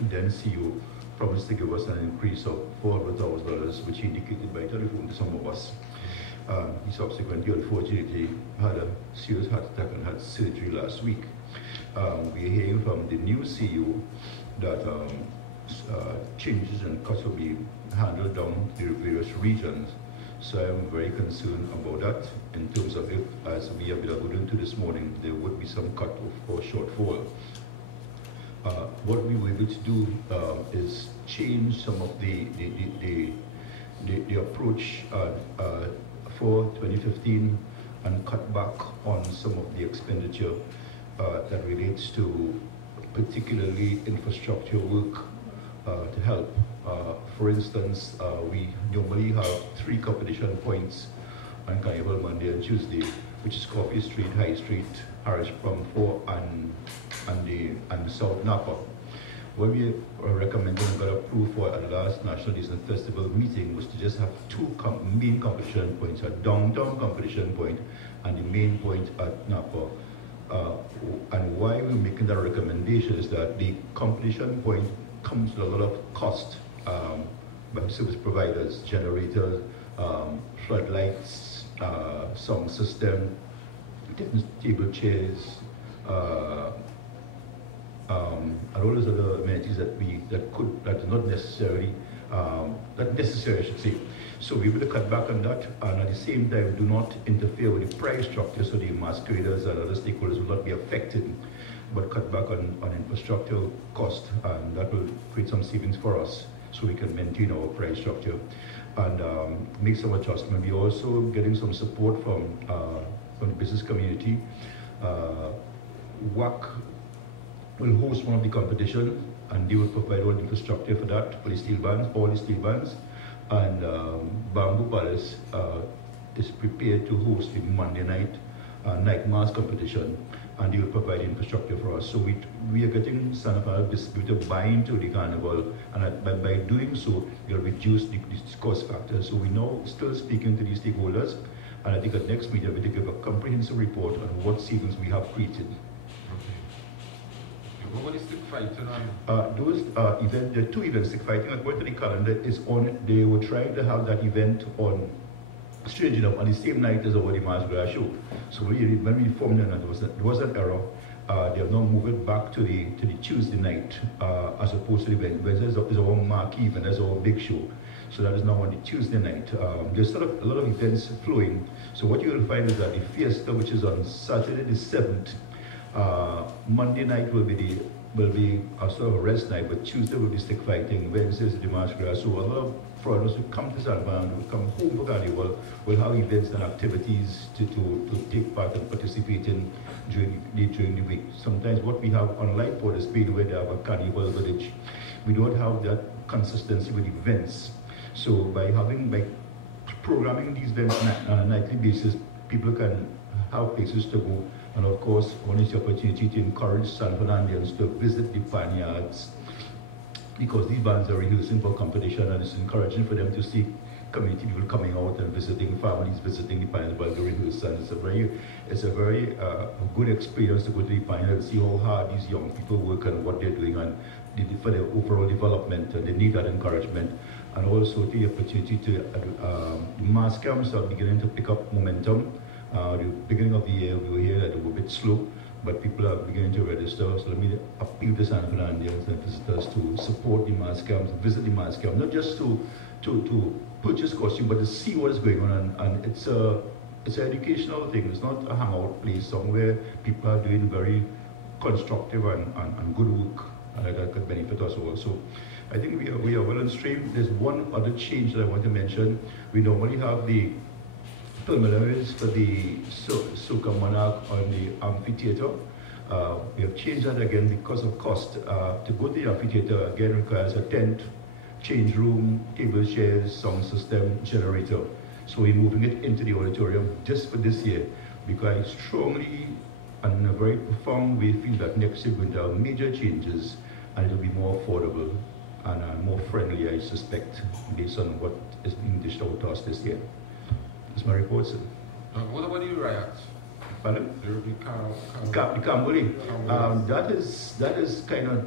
then CEO promised to give us an increase of $400,000, which he indicated by telephone to some of us. He subsequently, unfortunately, had a serious heart attack and had surgery last week. We are hearing from the new CEO that changes and cuts will be handled down the various regions. So I am very concerned about that in terms of if, as we have been alluding to this morning, there would be some cut or shortfall. What we were able to do is change some of the approach for 2015 and cut back on some of the expenditure that relates to particularly infrastructure work to help. For instance, we normally have 3 competition points on Carnival Monday and Tuesday, which is Coffee Street, High Street, Harris Plum 4, and South Napa. What we are recommending and got approved for at the last National Disney Festival meeting was to just have 2 main competition points, a downtown competition point and the main point at Napa. And why we're making that recommendation is that the competition point comes with a lot of cost by service providers, generators, floodlights, sound system, table chairs, and all those other amenities that are not necessary, I should say. So we will cut back on that, and at the same time do not interfere with the price structure, so the masqueraders and other stakeholders will not be affected, but cut back on infrastructure cost, and that will create some savings for us, so we can maintain our price structure and make some adjustment. We're also getting some support from the business community. WAC will host one of the competition, and they will provide all the infrastructure for that, for the steel bands, all the steel bands. And Bamboo Palace is prepared to host the Monday night night mass competition, and they will provide infrastructure for us. So we are getting San Fernando distributor to buy into the carnival, and by doing so, they'll reduce the cost factor. So we now still speaking to these stakeholders, and I think at next meeting, we will give a comprehensive report on what savings we have created. What is stick fighting on? Those events, there are 2 events. Stick fighting, according to the calendar, is on. They were trying to have that event on, strange enough, on the same night as our Mardi Gras show. So when we informed them that there was an error, they have now moved it back to the Tuesday night as opposed to the event. Wednesday is our marquee event, that's our big show. So that is now on the Tuesday night. There's sort of a lot of events flowing. So what you will find is that the fiesta, which is on Saturday the 7th, Monday night will be a sort of a rest night, but Tuesday will be stick fighting, Wednesday is the Mardi Gras. So a lot of foreigners who come to San Fernando, who come home for carnival, will have events and activities to take part and participate in during the week. Sometimes what we have unlike Port of Spain, where they have a carnival village, we don't have that consistency with events. So by programming these events on a nightly basis, people can have places to go. And of course, one is the opportunity to encourage San Fernandans to visit the barnyards, because these bands are rehearsing for competition, and it's encouraging for them to see community people coming out and visiting families, visiting the barnyards while they rehearse. And it's a very good experience to go to the barnyard and see how hard these young people work and what they're doing, and for their overall development, and they need that encouragement. And also the opportunity to, mass camps are beginning to pick up momentum. The beginning of the year, we were here that they were a bit slow, but people are beginning to register. So let me appeal to San Fernandans and visitors to support the mass camps, visit the mass camp, not just to purchase costume, but to see what is going on. And it's an educational thing. It's not a hangout place somewhere. People are doing very constructive and good work that could benefit us all. So I think we are well on stream. There's one other change that I want to mention. We normally have the preliminaries for the Soca Monarch on the amphitheater. We have changed that again because of cost. To go to the amphitheater again requires a tent, change room, table chairs, sound system, generator. So we're moving it into the auditorium just for this year, because I strongly and in a very profound way feel that next year we're going to have major changes, and it will be more affordable and more friendly, I suspect, based on what is being dished out to us this year. That's my report, sir. What about the riots? Pardon? The Camboli. That is kind of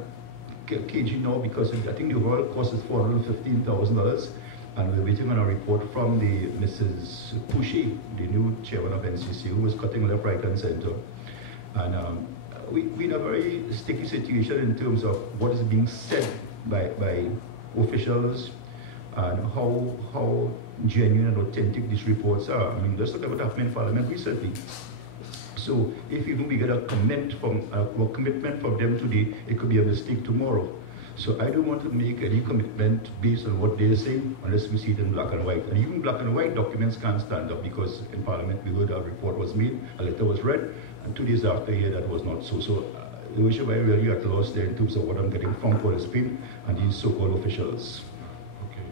cagey now, because I think the overall cost is $415,000, and we're waiting on a report from the Mrs. Pushy, the new chairman of NCC, who was cutting left, right, and center. And we're in a very sticky situation in terms of what is being said by officials and how genuine and authentic these reports are. I mean, just look at what happened in Parliament recently. So if even we get a commitment from them today, it could be a mistake tomorrow. So I don't want to make any commitment based on what they're saying unless we see it in black and white. And even black and white documents can't stand up, because in Parliament we heard a report was made, a letter was read, and 2 days after here that was not so. So the issue why we're really at a loss there in terms of what I'm getting from Port of Spain and these so-called officials. Okay.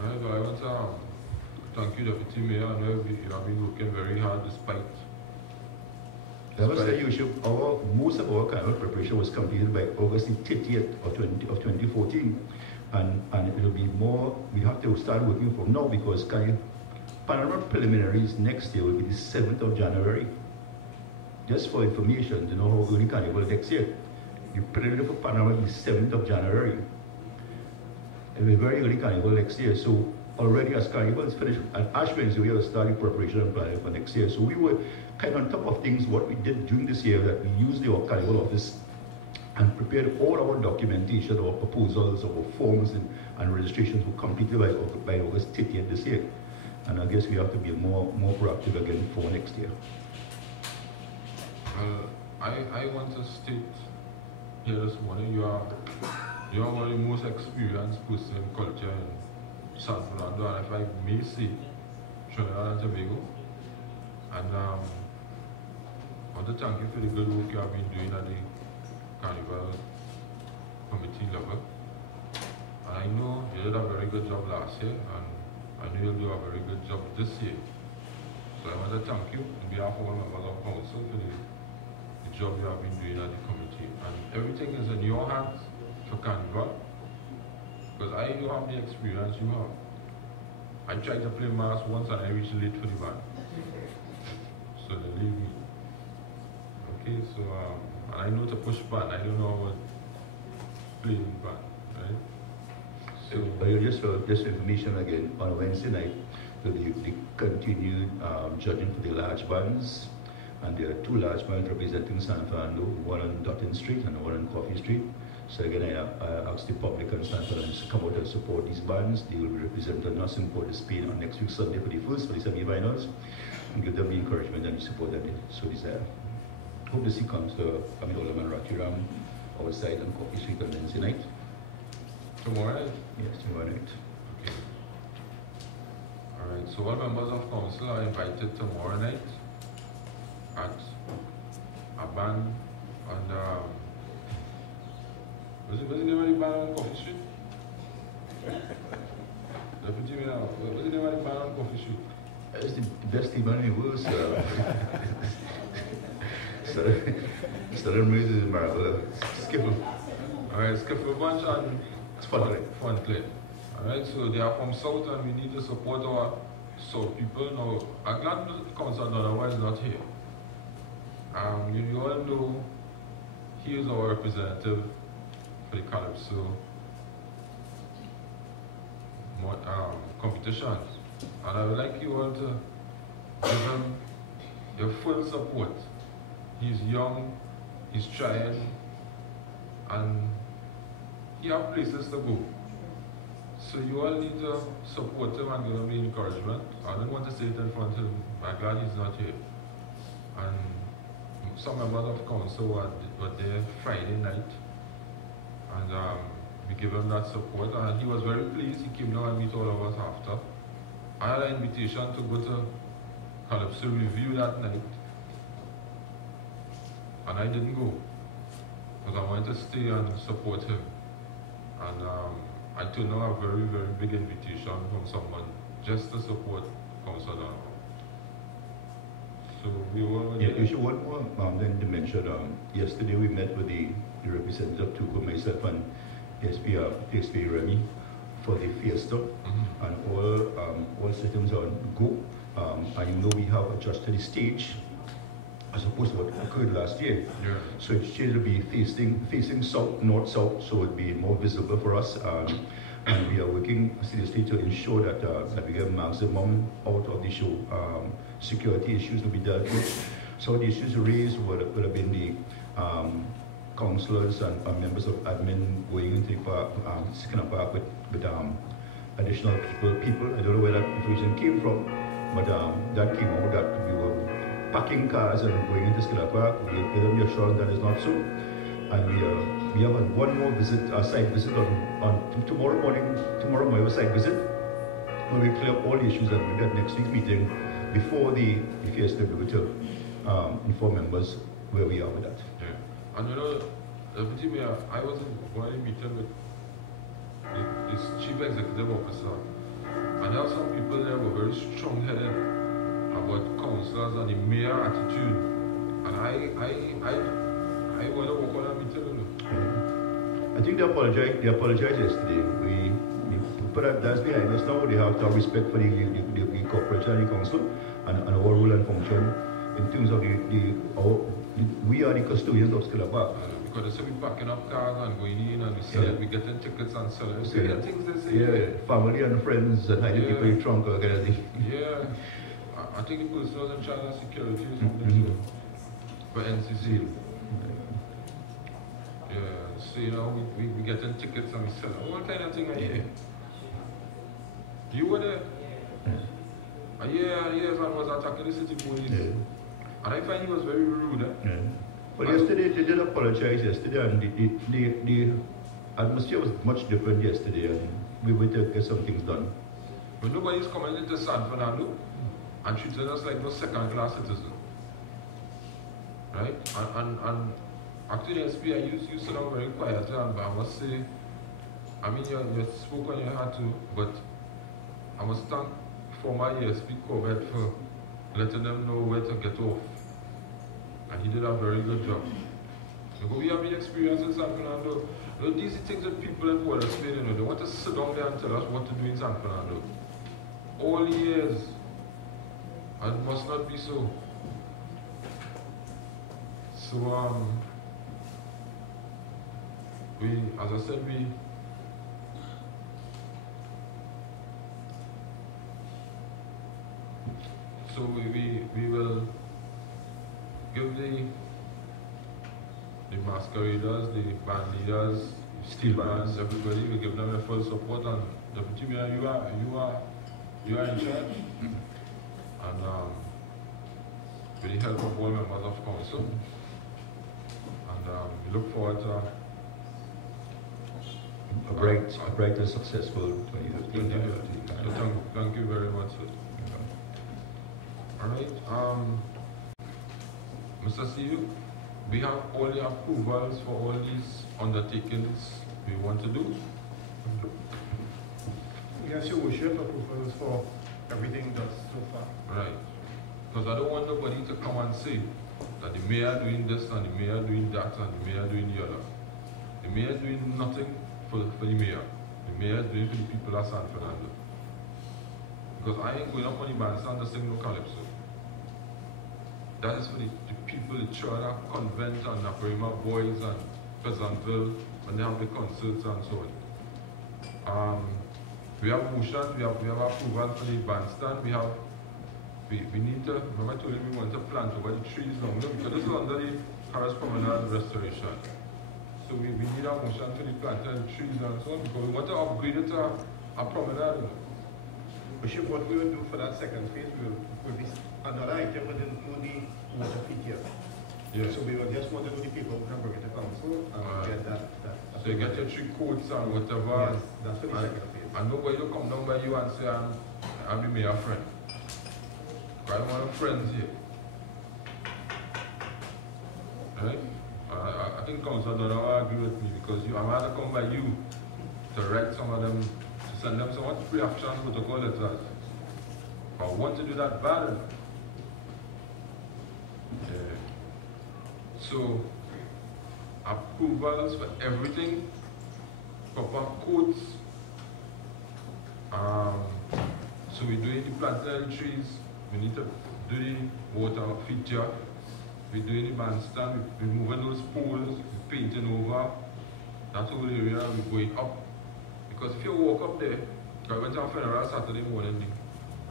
I want to thank you, Deputy Mayor. I know you have been working very hard despite. That was the issue. Most of our carnival preparation was completed by August 30th of 2014. And it will be more, we have to start working from now, because Panorama preliminaries next year will be the 7th of January. Just for information, to know how early carnival next year. The preliminary for Panorama is 7th of January. It will be very early carnival next year. So already as carnival is finished, and Ash Wednesday we are starting preparation and planning for next year. So we were kind of on top of things. What we did during this year, that we used the carnival office and prepared all our documentation, our proposals, our forms and registrations were completed by August 30th this year. And I guess we have to be more proactive again for next year. I want to state here this morning, you are one of the most experienced person in culture in San Fernando, and if I may say, Trinidad and Tobago. And I want to thank you for the good work you have been doing at the Carnival Committee level. And I know you did a very good job last year, and I know you'll do a very good job this year. So I want to thank you on behalf of all members of council for the job you have been doing at the committee. And everything is in your hands for Carnival, because I don't have the experience you have. I tried to play mass once and I reached late for the band. So they leave me. Okay, so and I know to push band, I don't know how to play in band, right? So just information again, on Wednesday night, the continued judging for the large bands, and there are 2 large bands representing San Fernando, one on Dutton Street and one on Coffee Street. So again, I ask the public and San Fernando to come out and support these bands. They will be representing us in Port of Spain on next week Sunday for the semi-finals, and give them the encouragement and the support that they so desire. Hope to see Councillor Olman Rakiram outside on Coffee Street on Wednesday night. Tomorrow night? Yes, tomorrow night. Okay. Alright, so all members of council are invited tomorrow night at a band on what's the name of the band on Coffee Street? Deputy Mayor, what's the name of the band on Coffee Street? It's the best team in the world, sir. Southern Music is marvelous. Skiffle. Alright, Skiffle Bunch and Fun Play. Alright, so they are from South and we need to support our South people. Now, I'm glad the Council Donovan is not here. You all know he is our representative for the Calypso competitions. And I would like you all to give him your full support. He's young, he's trying, and he has places to go. So you all need to support him and give him the encouragement. I don't want to say it in front of him, I'm glad he's not here. And some members of council were there Friday night, and we gave him that support, and he was very pleased. He came down and meet all of us after. I had an invitation to go to Calypso Review that night, and I didn't go, because I wanted to stay and support him. And I took now a very, very big invitation from someone just to support Council Donovan. So we were... Yeah, you should one more then to mention, yesterday we met with the representative Tuko, myself and SPA Remy for the fiesta, and all systems are on go. And you know we have adjusted the stage as opposed to what occurred last year. Yeah. So it's going to be facing south, north-south, so it'll be more visible for us. And we are working seriously to ensure that we get maximum out of the show. Security issues will be dealt with. So the issues raised would have been the councillors and members of admin going into the park, sticking a park with additional people. I don't know where that information came from, but that came out that we were packing cars and going into Skilla Park. We give them the assurance that is not so. And we have one more visit, a site visit on tomorrow morning. Tomorrow morning, a site visit where we clear up all the issues that we got next week's meeting before the fiesta. We will inform members where we are with that. Yeah. And you know, Deputy Mayor, I was in one meeting with this chief executive officer, and there are some people there who were very strong-headed about councillors and the mayor attitude. And I want to work on a meeting with them. I think they apologized yesterday. We put that's behind us now. They have to have respect for the corporation and the council and our role and function in terms of we are the custodians of Skilla Park. Because they say we packing up cars and going in and we sell it, we getting tickets and selling. You see the things they say? Yeah, family and friends and hiding people in trunk or kind of thing. Yeah. I think the person was in charge of security or something for NCC. Yeah, so you know, we getting tickets and we sell all kind of thing. You were there? A year man was attacking the city police. And I find he was very rude. But yesterday, they did apologize yesterday, and the atmosphere was much different yesterday, and we were to get some things done. But nobody's coming into San Fernando and treating us like no second-class citizen. Right? And actually, SP, you sit down very quietly, and I must say, I mean, you spoke on your heart too, but I must thank former ESP Corbett for letting them know where to get off. And he did a very good job. Because we have the experience in San Fernando. You know, these are things that people in Port of Spain, you know, they want to sit down there and tell us what to do in San Fernando. All the years. And it must not be so. So, as I said, we will give the masqueraders, the band leaders, steel bands, everybody, we give them a full support, and Deputy Mayor, you are in charge. And with the help of all members of council. And we look forward to a bright and successful 2015. Thank you very much, sir. All right, Mr. CEO, we have all the approvals for all these undertakings we want to do. Yes, Your Worship, approvals for everything done so far. Right. Because I don't want nobody to come and say that the mayor doing this and the mayor doing that and the mayor doing the other. The mayor doing nothing for the mayor. The mayor is doing for the people of San Fernando. Because I ain't going up on the bandstand to sing no calypso. That is for the people, the children, Convent and Naparima Boys and Pleasantville, when they have the concerts and so on. We have motion, we have approval for the bandstand, we need to, remember I told you we want to plant over the trees long, because this is under the Harris Promenade restoration. So we need a motion for the planting trees and so on, because we want to upgrade it to a promenade. Bishop, what we will do for that second phase will be another item within the water feature. Yeah. So we will just want to know the people who can bring it to council and get that. So you get your 3 coats and whatever. Yes, that's for the second phase. And nobody will come down by you and say, I'm the mayor friend. I don't want friends here. Right? I think council don't agree with me, because I'm going to come by you to write some of them, to send them some free of charge protocol letters. I want to do that bad enough. So, approvals for everything, proper codes. So we're doing the planting trees, we need to do the water feature, we're doing the bandstand, we're moving those poles, we're painting over that whole area, we're going up. Because if you walk up there, I went to a funeral Saturday morning,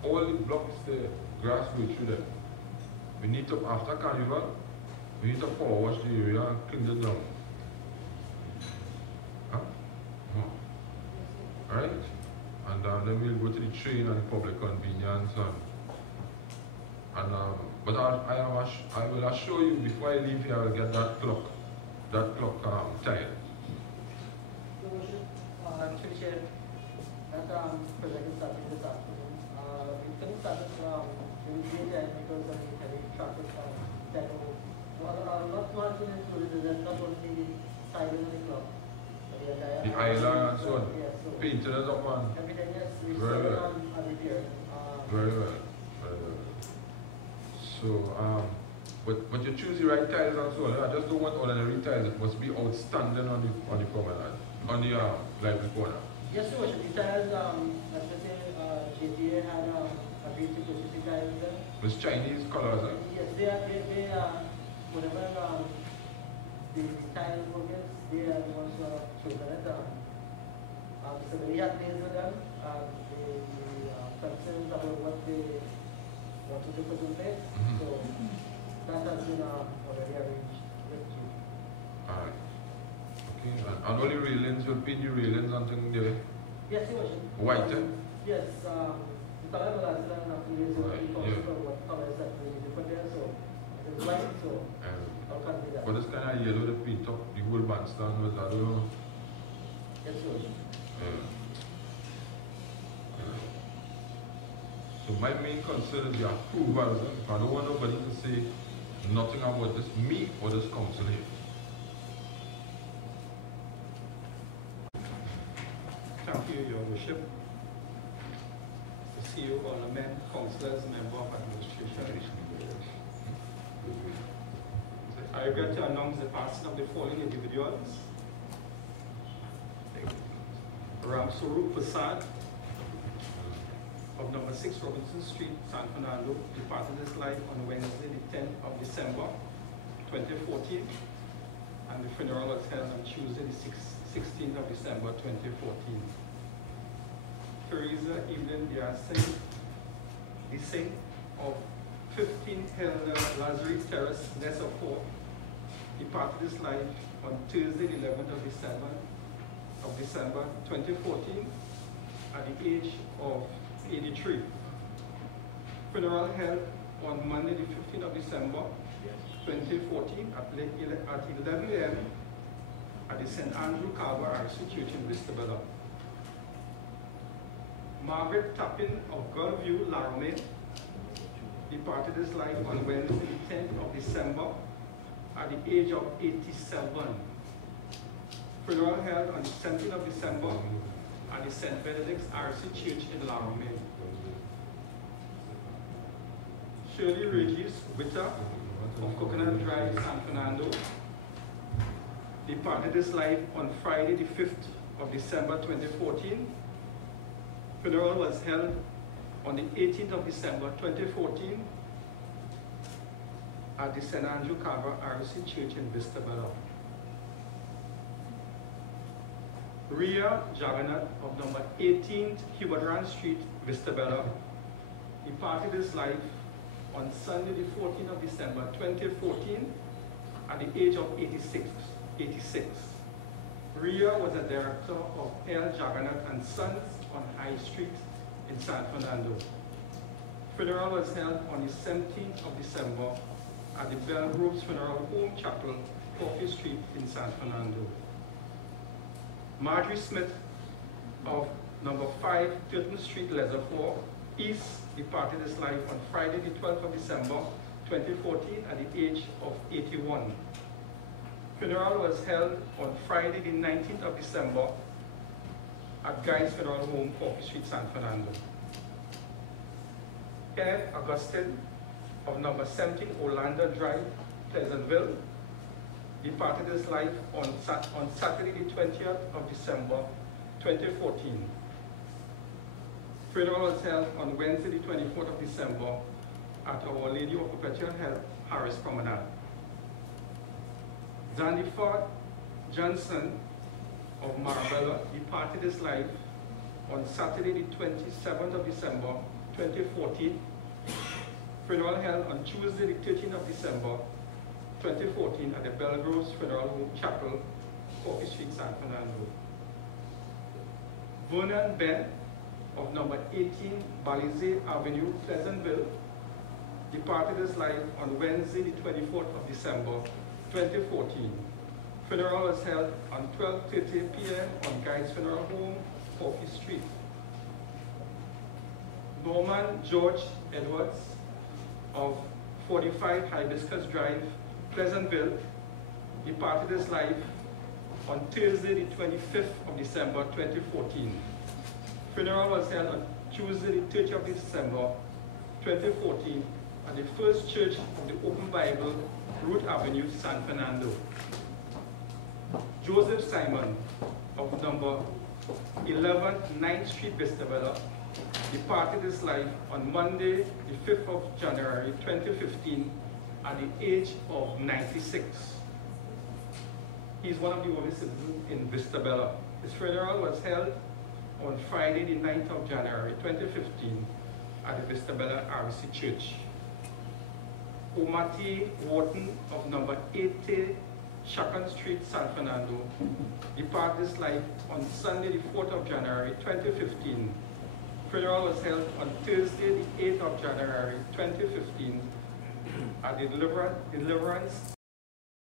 all the blocks there, grass goes through them. We need to, after carnival, we need to power wash the area and clean it down. Huh? No. Alright? And then we'll go to the train and the public convenience. But I will assure you, before I leave here, I'll get that clock tile. Actually, Chair, that project is starting this afternoon. We couldn't start it in the because of the heavy traffic that not much included is not only the side of the clock, but the island and so on. Yeah, so painted it up on. Everything, yes, we Very well. on repair. Very well. Very well. So, but you choose the right tiles and so on. I just don't want ordinary tiles. It must be outstanding on the promenade, on the library corner. Yes, so the tiles, let's just say JTA had agreed to purchase the tiles there. It's Chinese colors, eh? Yes, they whatever the tile workers, they are the ones who are chosen it. So we had days with them, the concerns about what they wanted to put in place. So that has been already arranged with you. Alright. Okay, and only railings, you'll paint the railings and things there? Yes, you should. White, eh? Yes, the color will answer and after this will be for what colors that we need to put there. So it is white, so how can be that? But this kind of yellow, the paint up, the whole bandstand was, I don't know. Yes, you should. So my main concern is the approval. I don't want nobody to say nothing about this, me or this council here. Thank you, Your Worship. CEO, Aldermen, councillors, member of administration. I regret to announce the passing of the following individuals. Ramsuru Prasad of number 6 Robinson Street, San Fernando, departed this life on Wednesday, the 10th of December, 2014, and the funeral was held on Tuesday, the 16th of December, 2014. Teresa Evelyn Diasing, the saint of 15 Lazarus Terrace, Nessa 4, departed this life on Thursday, the 11th of December 2014, at the age of 83. Funeral held on Monday, the 15th of December 2014 at 11 a.m. at the St. Andrew Carver RC Church in Vistabella. Margaret Tappin of Gulview, Laramie, departed this life on Wednesday, the 10th of December at the age of 87. Funeral held on the 17th of December at the St. Benedict's RC Church in Laramie. Shirley Regis Witter of Coconut Drive, San Fernando, departed this life on Friday, the 5th of December 2014. Funeral was held on the 18th of December 2014 at the St. Andrew Carver RC Church in Vistabella. Ria Jagannath of number 18th Hubert Street, Vistabella, departed this life on Sunday, the 14th of December 2014 at the age of 86. Ria was a director of L. Jagannath and Sons on High Street in San Fernando. Funeral was held on the 17th of December at the Belgrove's Funeral Home Chapel, Coffee Street in San Fernando. Marjorie Smith of number 5 Tilton Street, Lesotho East, departed this life on Friday, the 12th of December 2014 at the age of 81. Funeral was held on Friday, the 19th of December at Guy's Funeral Home, Coffee Street, San Fernando. Kenneth Augustine of number 17 Orlando Drive, Pleasantville, departed his life on Saturday, the 20th of December 2014. Funeral was held on Wednesday, the 24th of December at Our Lady of Perpetual Help, Harris Promenade. Zaniford Johnson of Marbella departed his life on Saturday, the 27th of December 2014. Funeral held on Tuesday, the 13th of December 2014 at the Belgrove's Funeral Home Chapel, Coffee Street, San Fernando. Vernon Ben of number 18 Balize Avenue, Pleasantville, departed his life on Wednesday, the 24th of December 2014. Funeral was held on 12:30 p.m. on Guy's Funeral Home, Coffee Street. Norman George Edwards of 45 Hibiscus Drive, Pleasantville, departed his life on Thursday, the 25th of December 2014. Funeral was held on Tuesday, the 30th of December 2014 at the First Church of the Open Bible, Root Avenue, San Fernando. Joseph Simon of number 11 9th Street, Vistabella, departed his life on Monday, the 5th of January 2015 at the age of 96. He is one of the only citizens in Vistabella. His funeral was held on Friday, the 9th of January 2015 at the Vistabella RC Church. Omati Wharton of number 80 Shakan Street, San Fernando, departed his life on Sunday, the 4th of January 2015. Funeral was held on Thursday, the 8th of January 2015 at the Deliverance